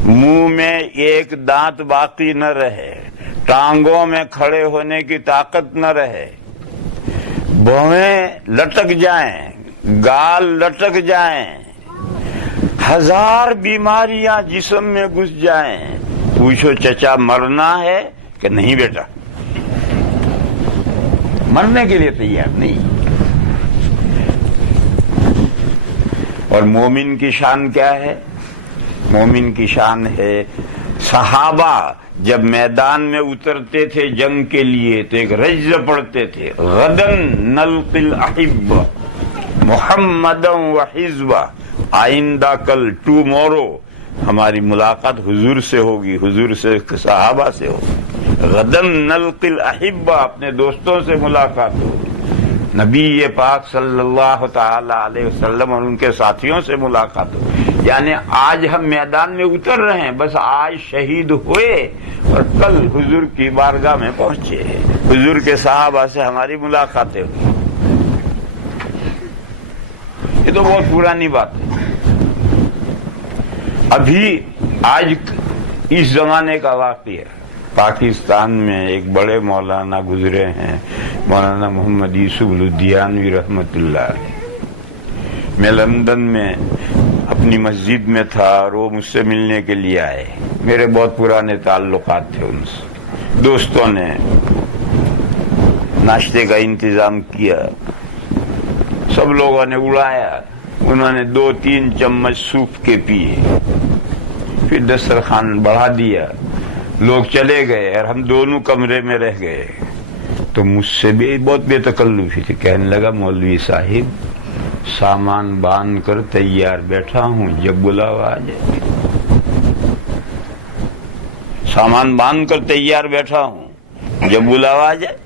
منہ میں ایک دانت باقی نہ رہے، ٹانگوں میں کھڑے ہونے کی طاقت نہ رہے، بھویں لٹک جائیں، گال لٹک جائیں، 1000 بیماریاں جسم میں گھس جائیں، پوچھو چچا مرنا ہے کہ نہیں؟ بیٹا مرنے کے لیے تیار نہیں. اور مومن کی شان کیا ہے؟ مومن کی شان ہے، صحابہ جب میدان میں اترتے تھے جنگ کے لیے تو ایک رجز پڑھتے تھے، غدن نلقی الاحبہ محمدا وحزبہ، آئندہ کل ٹومورو ہماری ملاقات حضور سے ہوگی، حضور سے صحابہ سے ہوگی. غدن نلقی الاحبہ، اپنے دوستوں سے ملاقات ہوگی، نبی پاک صلی اللہ تعالی علیہ وسلم اور ان کے ساتھیوں سے ملاقات ہوگی. یعنی آج ہم میدان میں اتر رہے ہیں، بس آج شہید ہوئے اور کل حضور کی بارگاہ میں پہنچے، حضور کے صحابہ سے ہماری ملاقاتیں ہوئی. یہ تو بہت پرانی بات ہے. ابھی آج اس زمانے کا واقعہ پاکستان میں ایک بڑے مولانا گزرے ہیں، مولانا محمد یوسف لدھیانوی رحمت اللہ علیہ. میں لندن میں اپنی مسجد میں تھا اور وہ مجھ سے ملنے کے لیے آئے. میرے بہت پرانے تعلقات تھے ان سے. دوستوں نے ناشتے کا انتظام کیا، سب لوگوں نے اڑایا، انہوں نے 2-3 چمچ سوپ کے پیے، پھر دسترخوان بڑھا دیا، لوگ چلے گئے اور ہم دونوں کمرے میں رہ گئے. تو مجھ سے بھی بہت بے تکلفی تھی، کہنے لگا مولوی صاحب سامان باندھ کر تیار بیٹھا ہوں، جب بلاوا آ جائے. سامان باندھ کر تیار بیٹھا ہوں، جب بلاوا آ جائے.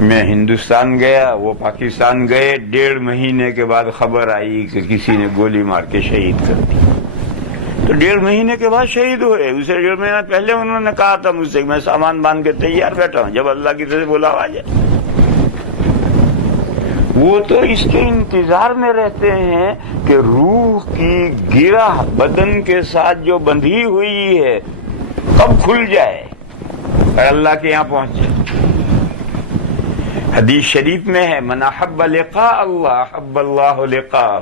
میں ہندوستان گیا، وہ پاکستان گئے. 1.5 مہینے کے بعد خبر آئی کہ کسی نے گولی مار کے شہید کر دی. تو 1.5 مہینے کے بعد شہید ہوئے. اسے 1.5 مہینہ پہلے انہوں نے کہا تھا مجھ سے کہ میں سامان باندھ کے تیار بیٹھا ہوں، جب اللہ کی طرف سے بلاوا آ جائے. وہ تو اس کے انتظار میں رہتے ہیں کہ روح کی گرہ بدن کے ساتھ جو بندھی ہوئی ہے کب کھل جائے اور اللہ کے یہاں پہنچ جائے. حدیث شریف میں ہے من احب لقاء اللہ احب اللہ لقاءہ،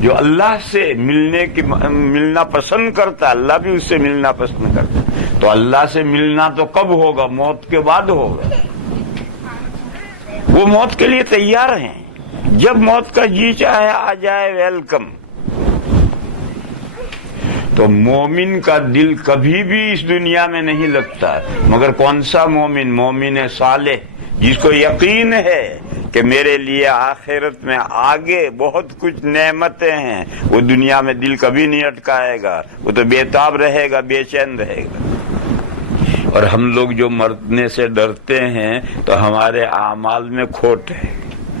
جو اللہ سے ملنا پسند کرتا اللہ بھی اس سے ملنا پسند کرتا. تو اللہ سے ملنا تو کب ہوگا؟ موت کے بعد ہوگا. وہ موت کے لیے تیار ہیں، جب موت کا جی چاہے آ جائے، ویلکم. تو مومن کا دل کبھی بھی اس دنیا میں نہیں لگتا. مگر کون سا مومن؟ مومن صالح، جس کو یقین ہے کہ میرے لیے آخرت میں آگے بہت کچھ نعمتیں ہیں، وہ دنیا میں دل کبھی نہیں اٹکائے گا، وہ تو بے تاب رہے گا، بے چین رہے گا. اور ہم لوگ جو مرنے سے ڈرتے ہیں تو ہمارے اعمال میں کھوٹ ہے،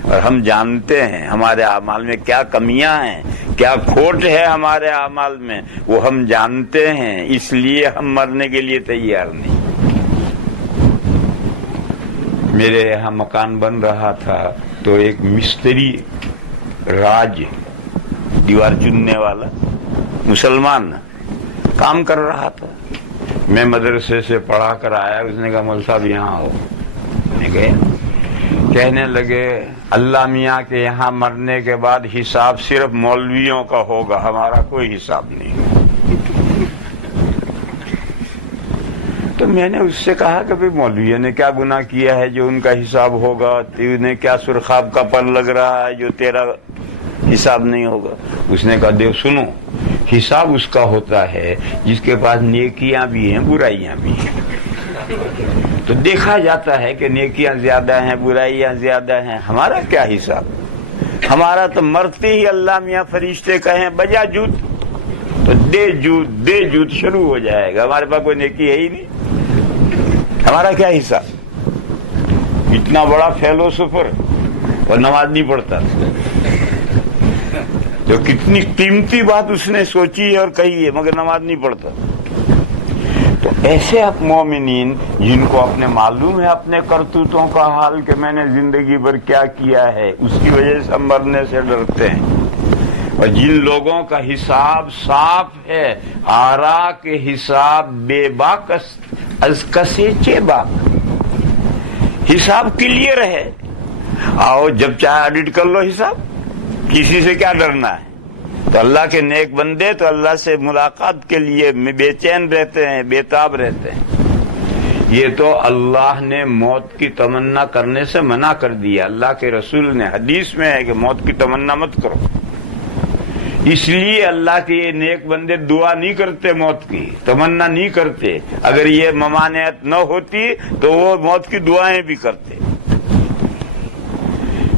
اور ہم جانتے ہیں ہمارے اعمال میں کیا کمیاں ہیں، کیا کھوٹ ہے ہمارے اعمال میں، وہ ہم جانتے ہیں. اس لیے ہم مرنے کے لیے تیار نہیں. میرے یہاں مکان بن رہا تھا تو ایک مستری راج، دیوار چننے والا مسلمان کام کر رہا تھا. میں مدرسے سے پڑھا کر آیا، اس نے کہا مول صاحب یہاں آؤ. میں گیا، کہنے لگے اللہ میاں کے یہاں مرنے کے بعد حساب صرف مولویوں کا ہوگا، ہمارا کوئی حساب نہیں۔ تو میں نے اس سے کہا کہ بھئی مولویوں نے کیا گناہ کیا ہے جو ان کا حساب ہوگا؟ انہیں کیا سرخاب کا پر لگ رہا ہے جو تیرا حساب نہیں ہوگا؟ اس نے کہا دیکھ سنو، حساب اس کا ہوتا ہے جس کے پاس نیکیاں بھی ہیں برائیاں بھی ہیں، تو دیکھا جاتا ہے کہ نیکیاں زیادہ ہیں برائیاں زیادہ ہیں، ہمارا کیا حساب؟ ہمارا تو مرتے ہی اللہ میاں فرشتے کہیں بجا جوت تو دے جوت شروع ہو جائے گا، ہمارے پاس کوئی نیکی ہے ہی نہیں، ہمارا کیا حساب؟ اتنا بڑا فیلوسفر اور نماز نہیں پڑھتا، جو کتنی قیمتی بات اس نے سوچی ہے اور کہی ہے مگر نماز نہیں پڑھتا۔ تو ایسے اب مومنین جن کو اپنے معلوم ہے اپنے کرتوتوں کا حال کہ میں نے زندگی بھر کیا کیا ہے، اس کی وجہ سے مرنے سے ڈرتے ہیں، اور جن لوگوں کا حساب صاف ہے، آرا کے حساب بے باک از کسے چے باک، حساب کلیئر ہے، آؤ جب چاہے ایڈٹ کر لو حساب، کسی سے کیا ڈرنا ہے؟ تو اللہ کے نیک بندے تو اللہ سے ملاقات کے لیے بے چین رہتے ہیں، بے تاب رہتے ہیں۔ یہ تو اللہ نے موت کی تمنا کرنے سے منع کر دیا، اللہ کے رسول نے حدیث میں ہے کہ موت کی تمنا مت کرو، اس لیے اللہ کے یہ نیک بندے دعا نہیں کرتے، موت کی تمنا نہیں کرتے، اگر یہ ممانعت نہ ہوتی تو وہ موت کی دعائیں بھی کرتے۔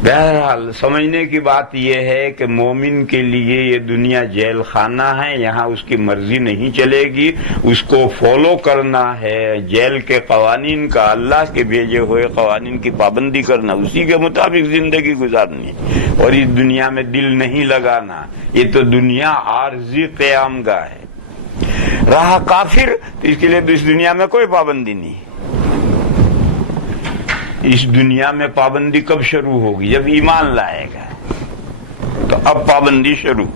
بہرحال سمجھنے کی بات یہ ہے کہ مومن کے لیے یہ دنیا جیل خانہ ہے، یہاں اس کی مرضی نہیں چلے گی، اس کو فالو کرنا ہے، جیل کے قوانین کا، اللہ کے بھیجے ہوئے قوانین کی پابندی کرنا، اسی کے مطابق زندگی گزارنی، اور اس دنیا میں دل نہیں لگانا، یہ تو دنیا عارضی قیام گاہ ہے۔ رہا کافر تو اس کے لیے تو اس دنیا میں کوئی پابندی نہیں۔ اس دنیا میں پابندی کب شروع ہوگی؟ جب ایمان لائے گا، تو اب پابندی شروع،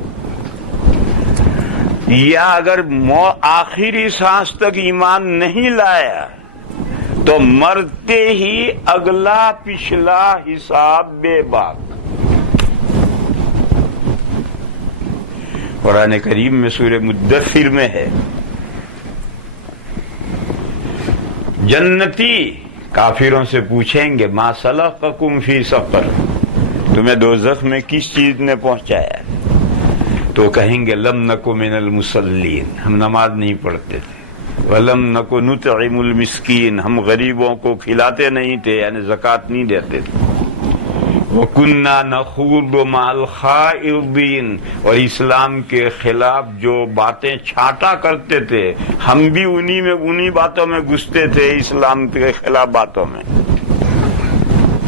یا اگر آخری سانس تک ایمان نہیں لایا تو مرتے ہی اگلا پچھلا حساب بے باک۔ قرآن کریم میں سورہ مدثر میں ہے، جنتی کافروں سے پوچھیں گے ما سلککم فی سقر، تمہیں دوزخ میں کس چیز نے پہنچایا؟ تو کہیں گے لم نک من المصلین، ہم نماز نہیں پڑھتے تھے، ولم نک نطعم المسکین، ہم غریبوں کو کھلاتے نہیں تھے یعنی زکوٰۃ نہیں دیتے تھے، وَكُنَّا نَخُوضُ مَعَ الْخَائِضِينَ، اور اسلام کے خلاف جو باتیں چھانٹا کرتے تھے ہم بھی انہی باتوں میں گھستے تھے، اسلام کے خلاف باتوں میں۔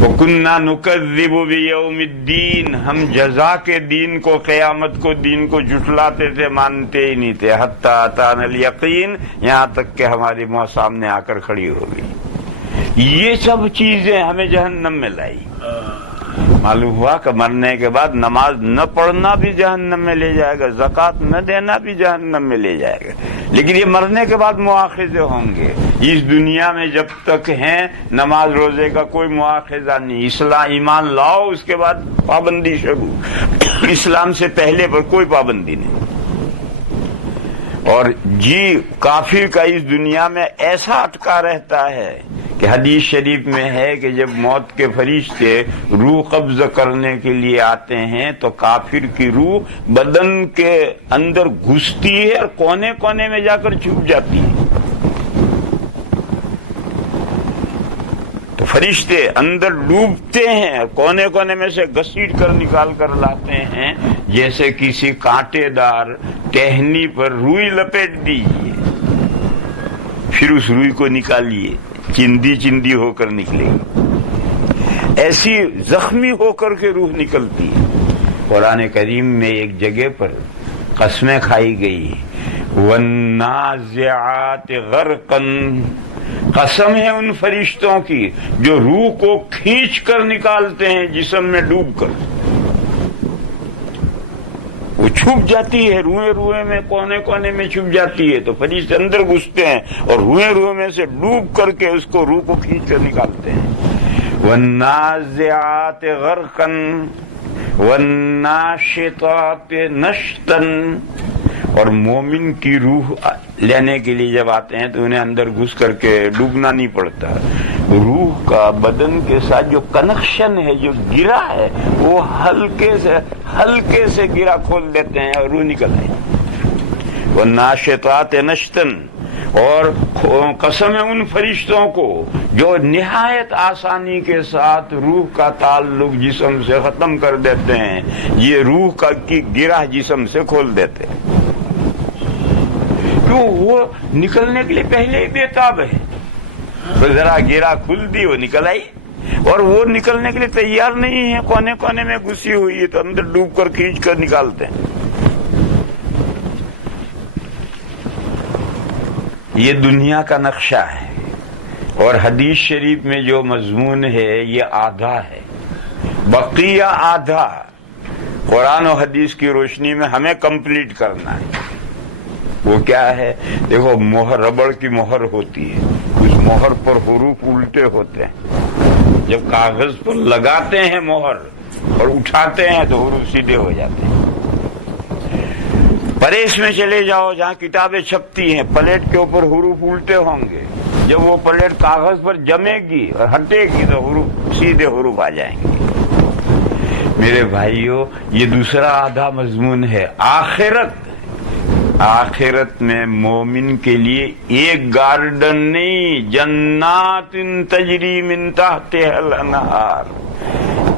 وَكُنَّا نُكَذِّبُ بِيَوْمِ الدِّينِ، ہم جزا کے دین کو، قیامت کو، دین کو جھٹلاتے تھے، مانتے ہی نہیں تھے، حَتَّىٰ أَتَانَا الْيَقِينُ، یہاں تک کہ ہماری موت سامنے آ کر کھڑی ہو گئی۔ یہ سب چیزیں ہمیں جہنم میں لائی۔ معلوم ہوا کہ مرنے کے بعد نماز نہ پڑھنا بھی جہنم میں لے جائے گا، زکوٰۃ نہ دینا بھی جہنم میں لے جائے گا، لیکن یہ مرنے کے بعد مواخذے ہوں گے۔ اس دنیا میں جب تک ہیں نماز روزے کا کوئی مواخذہ نہیں، اسلام ایمان لاؤ اس کے بعد پابندی شروع، اسلام سے پہلے پر کوئی پابندی نہیں۔ اور کافر کا اس دنیا میں ایسا اٹکا رہتا ہے کہ حدیث شریف میں ہے کہ جب موت کے فرشتے روح قبض کرنے کے لیے آتے ہیں تو کافر کی روح بدن کے اندر گھستی ہے اور کونے کونے میں جا کر چھپ جاتی ہے، تو فرشتے اندر ڈوبتے ہیں، کونے کونے میں سے گھسیٹ کر نکال کر لاتے ہیں، جیسے کسی کانٹے دار ٹہنی پر روئی لپیٹ دیجیے، پھر اس روئی کو نکالیے، چندی چندی ہو کر نکلے گی، ایسی زخمی ہو کر کے روح نکلتی ہے۔ قرآن کریم میں ایک جگہ پر قسمیں کھائی گئی، وَالنَّازِعَاتِ غَرْقًا، قسم ہے ان فرشتوں کی جو روح کو کھینچ کر نکالتے ہیں جسم میں ڈوب کر، وہ چھپ جاتی ہے، روئے میں کونے کونے میں چھپ جاتی ہے، تو فرشتے اندر گھستے ہیں اور روئے میں سے ڈوب کر کے اس کو روح کو کھینچ کر نکالتے ہیں۔ والنازعات غرقا والناشطات نشطا. اور مومن کی روح لینے کے لیے جب آتے ہیں تو انہیں اندر گھس کر کے ڈوبنا نہیں پڑتا. روح کا بدن کے ساتھ جو کنیکشن ہے، جو گرا ہے، وہ ہلکے سے گرا کھول دیتے ہیں اور روح نکل آئی. والناشطات نشطا. اور قسم ہے ان فرشتوں کو جو نہایت آسانی کے ساتھ روح کا تعلق جسم سے ختم کر دیتے ہیں، یہ روح کا کی گرہ جسم سے کھول دیتے ہیں. کیوں؟ وہ نکلنے کے لیے پہلے ہی بےتاب ہے. تو ذرا گرہ کھل دی، وہ نکل آئی. اور وہ نکلنے کے لیے تیار نہیں ہے، کونے کونے میں گھسی ہوئی ہے، تو اندر ڈوب کر کھینچ کر نکالتے ہیں. یہ دنیا کا نقشہ ہے. اور حدیث شریف میں جو مضمون ہے یہ آدھا ہے، بقیہ آدھا قرآن و حدیث کی روشنی میں ہمیں کمپلیٹ کرنا ہے. وہ کیا ہے؟ دیکھو، مہر، ربڑ کی مہر ہوتی ہے، اس مہر پر حروف الٹے ہوتے ہیں. جب کاغذ پر لگاتے ہیں مہر اور اٹھاتے ہیں تو حروف سیدھے ہو جاتے ہیں. پریس میں چلے جاؤ، جہاں کتابیں چھپتی ہیں، پلیٹ کے اوپر حروف الٹے ہوں گے. جب وہ پلیٹ کاغذ پر جمے گی اور ہٹے گی تو حروف سیدھے حروف آ جائیں گے. میرے بھائیوں، یہ دوسرا آدھا مضمون ہے آخرت. آخرت میں مومن کے لیے ایک گارڈن نہیں، جنات تجری من تحتها الانہار.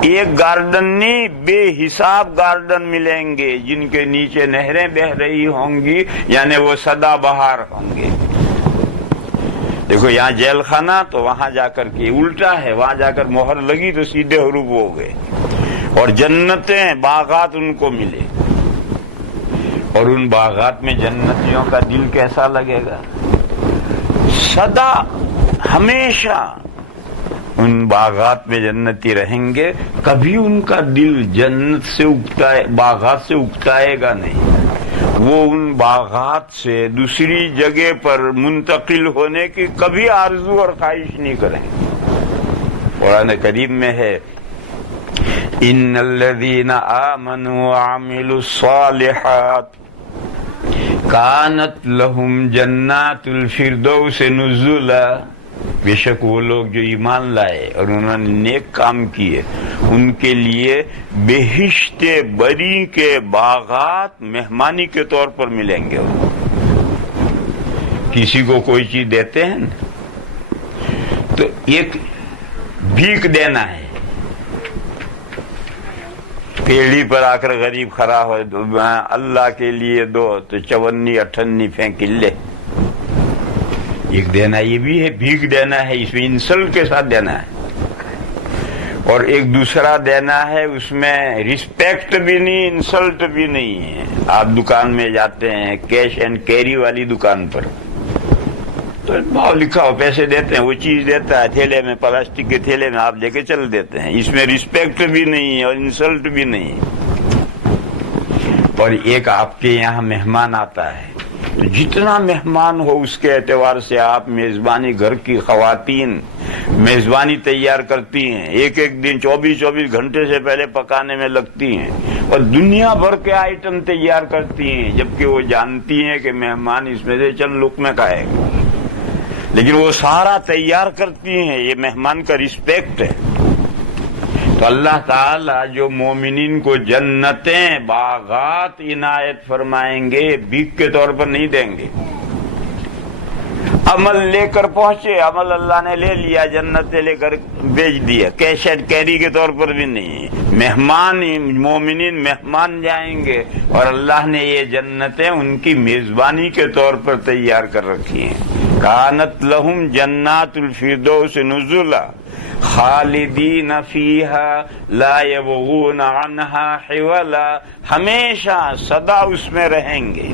ایک گارڈن نہیں، بے حساب گارڈن ملیں گے جن کے نیچے نہریں بہ رہی ہوں گی، یعنی وہ سدا بہار ہوں گے. دیکھو، یہاں جیل خانہ تو وہاں جا کر کے الٹا ہے، وہاں جا کر مہر لگی تو سیدھے حروف ہو گئے. اور جنتیں، باغات ان کو ملے. اور ان باغات میں جنتیوں کا دل کیسا لگے گا؟ سدا ہمیشہ ان باغات میں جنتی رہیں گے، کبھی ان کا دل جنت سے باغات سے اکتائے گا نہیں. وہ ان باغات سے دوسری جگہ پر منتقل ہونے کی کبھی آرزو اور خواہش نہیں کریں گے. قرآن کریم میں ہے، ان الذین آمنوا وعملوا الصالحات کانت لہم جنات الفردوس نزلا. بے شک وہ لوگ جو ایمان لائے اور انہوں نے نیک کام کیے، ان کے لیے بہشت بری کے باغات مہمانی کے طور پر ملیں گے. کسی کو کوئی چیز دیتے ہیں تو ایک بھیک دینا ہے. پیڑھی پر آ کر غریب کھڑا ہو، اللہ کے لیے دو، تو 54 58 پھینک لے. ایک دینا یہ بھی ہے، بھیک دینا ہے، اس میں انسلٹ کے ساتھ دینا ہے. اور ایک دوسرا دینا ہے، اس میں رسپیکٹ بھی نہیں، انسلٹ بھی نہیں ہے. آپ دکان میں جاتے ہیں، کیش اینڈ کیری والی دکان پر، تو بھاؤ لکھا ہو، پیسے دیتے ہیں، وہ چیز دیتا ہے تھیلے میں، پلاسٹک کے تھیلے میں آپ لے کے چل دیتے ہیں. اس میں رسپیکٹ بھی نہیں ہے اور انسلٹ بھی نہیں ہے. اور ایک آپ کے یہاں مہمان آتا ہے، تو جتنا مہمان ہو اس کے اعتبار سے آپ میزبانی، گھر کی خواتین میزبانی تیار کرتی ہیں، ایک ایک دن 24 گھنٹے سے پہلے پکانے میں لگتی ہیں اور دنیا بھر کے آئٹم تیار کرتی ہیں، جبکہ وہ جانتی ہیں کہ مہمان اس میں سے چند لقمے کھائے گا، لیکن وہ سارا تیار کرتی ہیں. یہ مہمان کا رسپیکٹ ہے. تو اللہ تعالیٰ جو مومنین کو جنتیں، باغات عنایت فرمائیں گے، بھیک کے طور پر نہیں دیں گے. عمل لے کر پہنچے، عمل اللہ نے لے لیا، جنتیں لے کر بیچ دیا، کیش اینڈ کیری کے طور پر بھی نہیں. مہمان، مومنین مہمان جائیں گے اور اللہ نے یہ جنتیں ان کی میزبانی کے طور پر تیار کر رکھی ہیں. کانت لہم جنات الفردوس نزلا خالدین فیہا لا یبغون عنہا حولا. ہمیشہ سدا اس میں رہیں گے.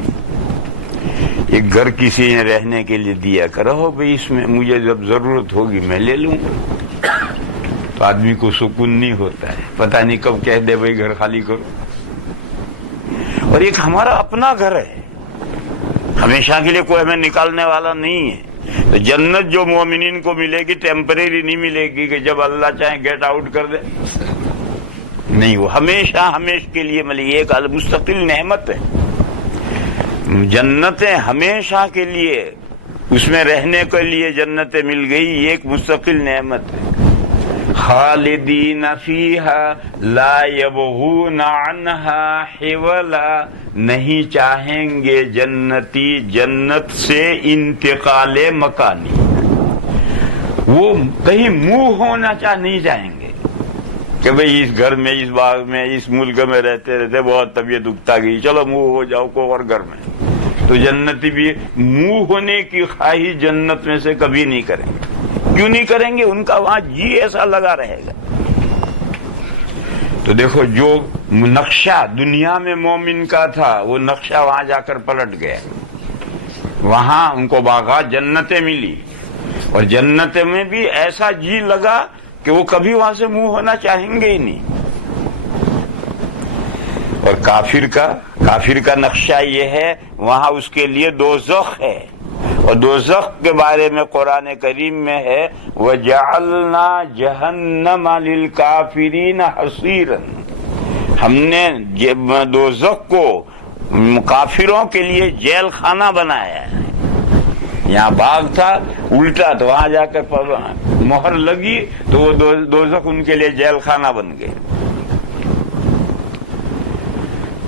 ایک گھر کسی نے رہنے کے لیے دیا، کرو بھائی اس میں مجھے جب ضرورت ہوگی میں لے لوں گا، تو آدمی کو سکون نہیں ہوتا ہے، پتہ نہیں کب کہہ دے بھائی گھر خالی کرو. اور ایک ہمارا اپنا گھر ہے، ہمیشہ کے لیے کوئی ہمیں نکالنے والا نہیں ہے. تو جنت جو مومنین کو ملے گی ٹیمپریری نہیں ملے گی کہ جب اللہ چاہے گیٹ آؤٹ کر دے، نہیں، وہ ہمیشہ ہمیشہ کے لیے ملے گی، ایک مستقل نعمت ہے۔ جنتیں ہمیشہ کے لیے، اس میں رہنے کے لیے جنتیں مل گئی، یہ ایک مستقل نعمت ہے۔ خالدین فیہا لا یبغون عنہا حولا، نہیں چاہیں گے جنتی جنت سے انتقال مکانی، وہ کہیں منہ ہونا نہیں چاہیں گے کہ بھئی اس گھر میں، اس باغ میں، اس ملک میں رہتے رہتے بہت طبیعت اکتا گئی، چلو منہ ہو جاؤ کو اور گھر میں۔ تو جنتی بھی منہ ہونے کی خواہش جنت میں سے کبھی نہیں کریں گے۔ کیوں نہیں کریں گے؟ ان کا وہاں جی ایسا لگا رہے گا۔ تو دیکھو جو نقشہ دنیا میں مومن کا تھا وہ نقشہ وہاں جا کر پلٹ گیا، وہاں ان کو باغات جنتیں ملی، اور جنت میں بھی ایسا جی لگا کہ وہ کبھی وہاں سے منہ ہونا چاہیں گے ہی نہیں۔ اور کافر کا نقشہ یہ ہے، وہاں اس کے لیے دوزخ ہے، اور دوزخ کے بارے میں قرآن کریم میں ہے وَجَعَلْنَا جَهَنَّمَ لِلْكَافِرِينَ حَصِيرًا، ہم نے دوزخ کو کافروں کے لیے جیل خانہ بنایا ہے۔ یہاں باغ تھا الٹا، تو وہاں جا کر مہر لگی تو وہ دوزخ ان کے لیے جیل خانہ بن گئے،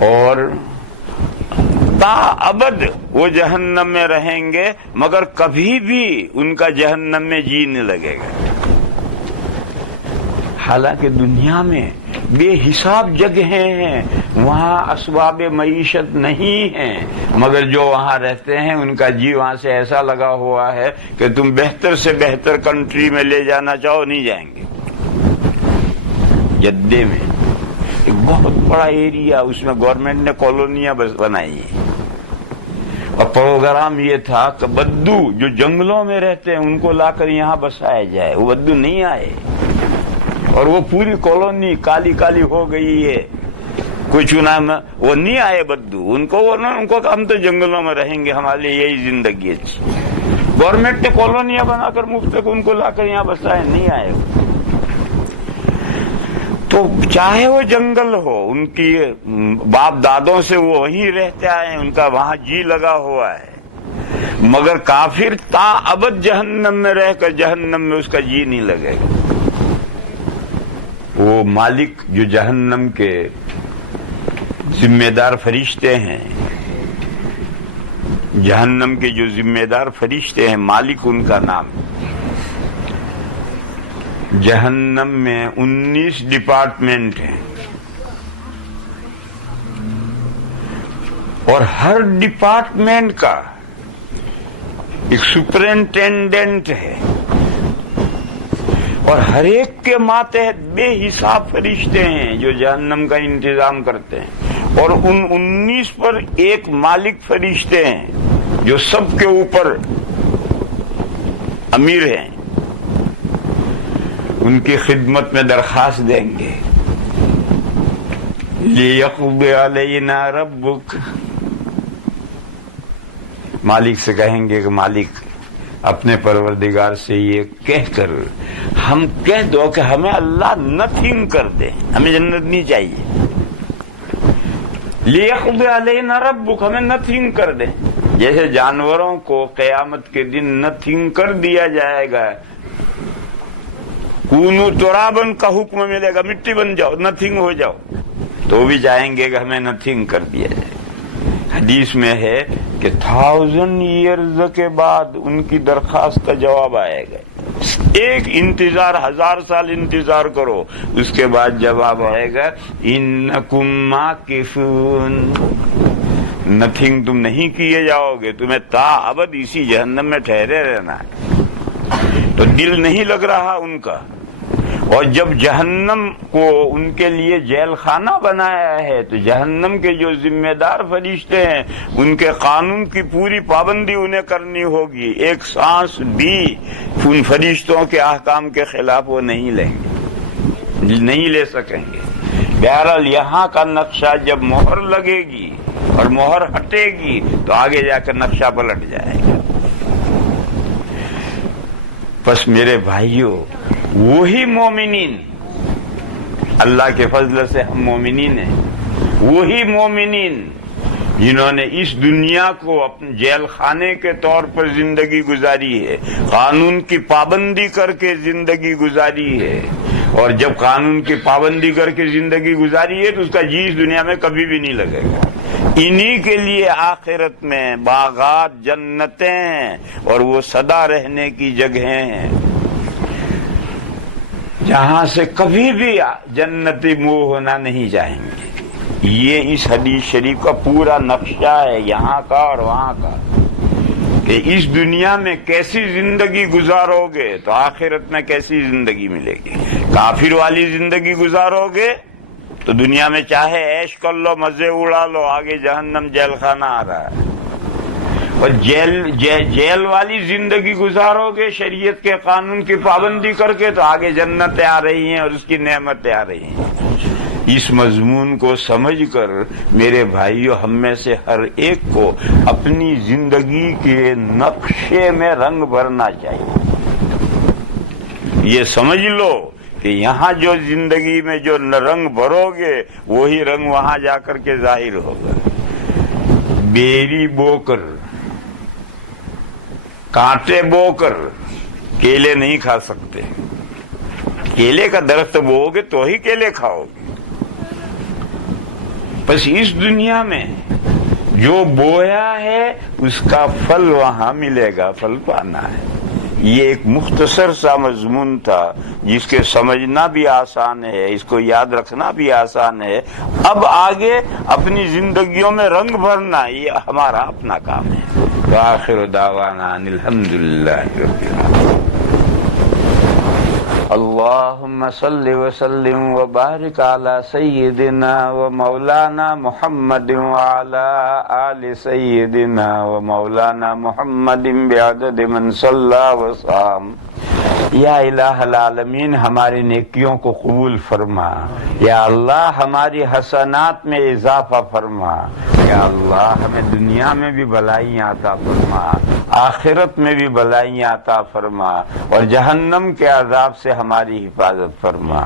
اور تا ابد وہ جہنم میں رہیں گے، مگر کبھی بھی ان کا جہنم میں جی نہیں لگے گا۔ حالانکہ دنیا میں بے حساب جگہیں ہیں، وہاں اسباب معیشت نہیں ہیں، مگر جو وہاں رہتے ہیں ان کا جی وہاں سے ایسا لگا ہوا ہے کہ تم بہتر سے بہتر کنٹری میں لے جانا چاہو نہیں جائیں گے۔ جدے میں ایک بہت بڑا ایریا، اس میں گورنمنٹ نے کالونیاں بنائی ہیں، اور پروگرام یہ تھا کہ بدو جو جنگلوں میں رہتے ہیں ان کو لا کر یہاں بسایا جائے۔ وہ بدو نہیں آئے، اور وہ پوری کالونی کالی کالی ہو گئی ہے، کوئی چنا میں وہ نہیں آئے بدو، ان کو ہم تو جنگلوں میں رہیں گے، ہمارے لیے یہی زندگی اچھی۔ گورنمنٹ نے کالونیاں بنا کر مفت ان کو لا کر یہاں بسائے، نہیں آئے۔ تو چاہے وہ جنگل ہو، ان کی باپ دادوں سے وہ وہیں رہتے آئے ہیں، ان کا وہاں جی لگا ہوا ہے، مگر کافر تا ابد جہنم میں رہ کر جہنم میں اس کا جی نہیں لگے گا۔ وہ مالک جو جہنم کے ذمہ دار فرشتے ہیں، جہنم کے جو ذمہ دار فرشتے ہیں، مالک ان کا نام ہے۔ جہنم میں 19 ڈپارٹمنٹ ہیں، اور ہر ڈپارٹمنٹ کا ایک سپرنٹینڈنٹ ہے، اور ہر ایک کے ماتحت بے حساب فرشتے ہیں جو جہنم کا انتظام کرتے ہیں، اور ان 19 پر ایک مالک فرشتے ہیں جو سب کے اوپر امیر ہیں۔ ان کی خدمت میں درخواست دیں گے لِيَقْضِ عَلَيْنَا رَبُّكَ، مالک سے کہیں گے کہ مالک اپنے پروردگار سے یہ کہہ کر ہم کہہ دو کہ ہمیں اللہ نتھنگ کر دے، ہمیں جنت نہیں چاہیے۔ لِيَقْضِ عَلَيْنَا رَبُّكَ، ہمیں نتھنگ کر دے، جیسے جانوروں کو قیامت کے دن نتھنگ کر دیا جائے گا، کونو ترابن کا حکم ملے گا، مٹی بن جاؤ، نتھنگ ہو جاؤ، تو بھی چاہیں گے کہ ہمیں نتھنگ کر دیا جائے۔ حدیث میں ہے کہ 1000 ایئرز کے بعد ان کی درخواست کا جواب آئے گا۔ ایک انتظار 1000 سال انتظار کرو، اس کے بعد جواب آئے گا انکم ماکثون، نتھنگ تم نہیں کیے جاؤ گے، تمہیں تا ابد اسی جہنم میں ٹھہرے رہنا ہے۔ تو دل نہیں لگ رہا ان کا، اور جب جہنم کو ان کے لیے جیل خانہ بنایا ہے تو جہنم کے جو ذمہ دار فرشتے ہیں ان کے قانون کی پوری پابندی انہیں کرنی ہوگی، ایک سانس بھی ان فرشتوں کے احکام کے خلاف وہ نہیں لیں گے، نہیں لے سکیں گے۔ بہرحال یہاں کا نقشہ جب مہر لگے گی اور مہر ہٹے گی تو آگے جا کر نقشہ پلٹ جائے گا۔ بس میرے بھائیوں، وہی مومنین، اللہ کے فضل سے ہم مومنین ہیں، وہی مومنین جنہوں نے اس دنیا کو اپنے جیل خانے کے طور پر زندگی گزاری ہے، قانون کی پابندی کر کے زندگی گزاری ہے، اور جب قانون کی پابندی کر کے زندگی گزاری ہے تو اس کا جی اس دنیا میں کبھی بھی نہیں لگے گا۔ انہی کے لیے آخرت میں باغات، جنتیں ہیں، اور وہ سدا رہنے کی جگہیں ہیں جہاں سے کبھی بھی جنتی منہ ہونا نہیں چاہیں گے۔ یہ اس حدیث شریف کا پورا نقشہ ہے، یہاں کا اور وہاں کا، کہ اس دنیا میں کیسی زندگی گزارو گے تو آخرت میں کیسی زندگی ملے گی۔ کافر والی زندگی گزارو گے تو دنیا میں چاہے عیش کر لو، مزے اڑا لو، آگے جہنم جیل خانہ آ رہا ہے، اور جیل والی زندگی گزارو گے شریعت کے قانون کی پابندی کر کے تو آگے جنتیں آ رہی ہیں اور اس کی نعمتیں آ رہی ہیں۔ اس مضمون کو سمجھ کر میرے بھائیوں، ہم میں سے ہر ایک کو اپنی زندگی کے نقشے میں رنگ بھرنا چاہیے۔ یہ سمجھ لو کہ یہاں جو زندگی میں جو رنگ بھرو گے وہی رنگ وہاں جا کر کے ظاہر ہوگا۔ بیری بو کر، کانٹے بو کر کیلے نہیں کھا سکتے۔ کیلے کا درخت بو گے تو ہی کیلے کھاؤ گے۔ بس اس دنیا میں جو بویا ہے اس کا پھل وہاں ملے گا، پھل پانا ہے۔ یہ ایک مختصر سا مضمون تھا جس کے سمجھنا بھی آسان ہے، اس کو یاد رکھنا بھی آسان ہے۔ اب آگے اپنی زندگیوں میں رنگ بھرنا یہ ہمارا اپنا کام ہے۔ وآخر دعوانا ان الحمدللہ رب العالمین۔ اللہم صل وسلم وبارک علی سیدنا و مولانا محمد وعلی آل سیدنا و مولانا محمد بعدد من صلی وصام۔ یا الہ العالمین، ہماری نیکیوں کو قبول فرما، یا اللہ ہماری حسنات میں اضافہ فرما، یا اللہ ہمیں دنیا میں بھی بلائیاں عطا فرما، آخرت میں بھی بلائیاں عطا فرما، اور جہنم کے عذاب سے ہماری حفاظت فرما۔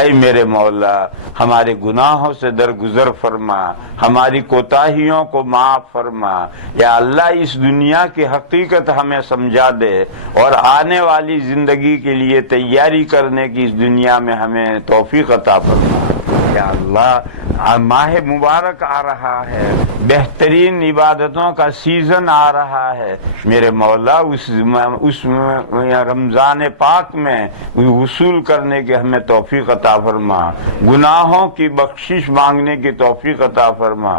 اے میرے مولا، ہمارے گناہوں سے درگزر فرما، ہماری کوتاہیوں کو معاف فرما۔ یا اللہ اس دنیا کی حقیقت ہمیں سمجھا دے، اور آنے والی زندگی کے لیے تیاری کرنے کی اس دنیا میں ہمیں توفیق عطا فرما۔ یا اللہ ماہ مبارک آ رہا ہے، بہترین عبادتوں کا سیزن آ رہا ہے، میرے مولا اس رمضان پاک میں وصول کرنے کے ہمیں توفیق عطا فرما، گناہوں کی بخشش مانگنے کی توفیق عطا فرما۔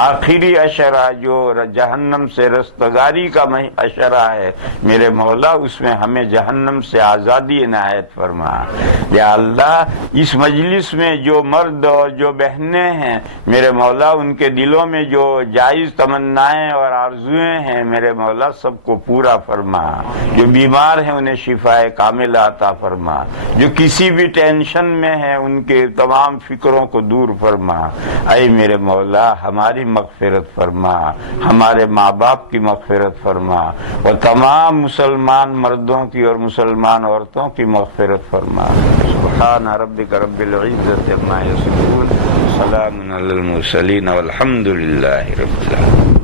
آخری عشرہ جو جہنم سے رستگاری کا عشرہ ہے، میرے مولا اس میں ہمیں جہنم سے آزادی عنایت فرما۔ یا اللہ اس مجلس میں جو مرد اور جو بہنیں ہیں، میرے مولا ان کے دلوں میں جو جائز تمنائیں اور آرزویں ہیں، میرے مولا سب کو پورا فرما۔ جو بیمار ہیں انہیں شفاء کاملہ عطا فرما، جو کسی بھی ٹینشن میں ہیں ان کے تمام فکروں کو دور فرما۔ اے میرے مولا ہماری مغفرت فرما، ہمارے ماں باپ کی مغفرت فرما، اور تمام مسلمان مردوں کی اور مسلمان عورتوں کی مغفرت فرما۔ سبحان ربک رب العزت عما یصفون، سلام علی المرسلین والحمد للہ رب العالمین۔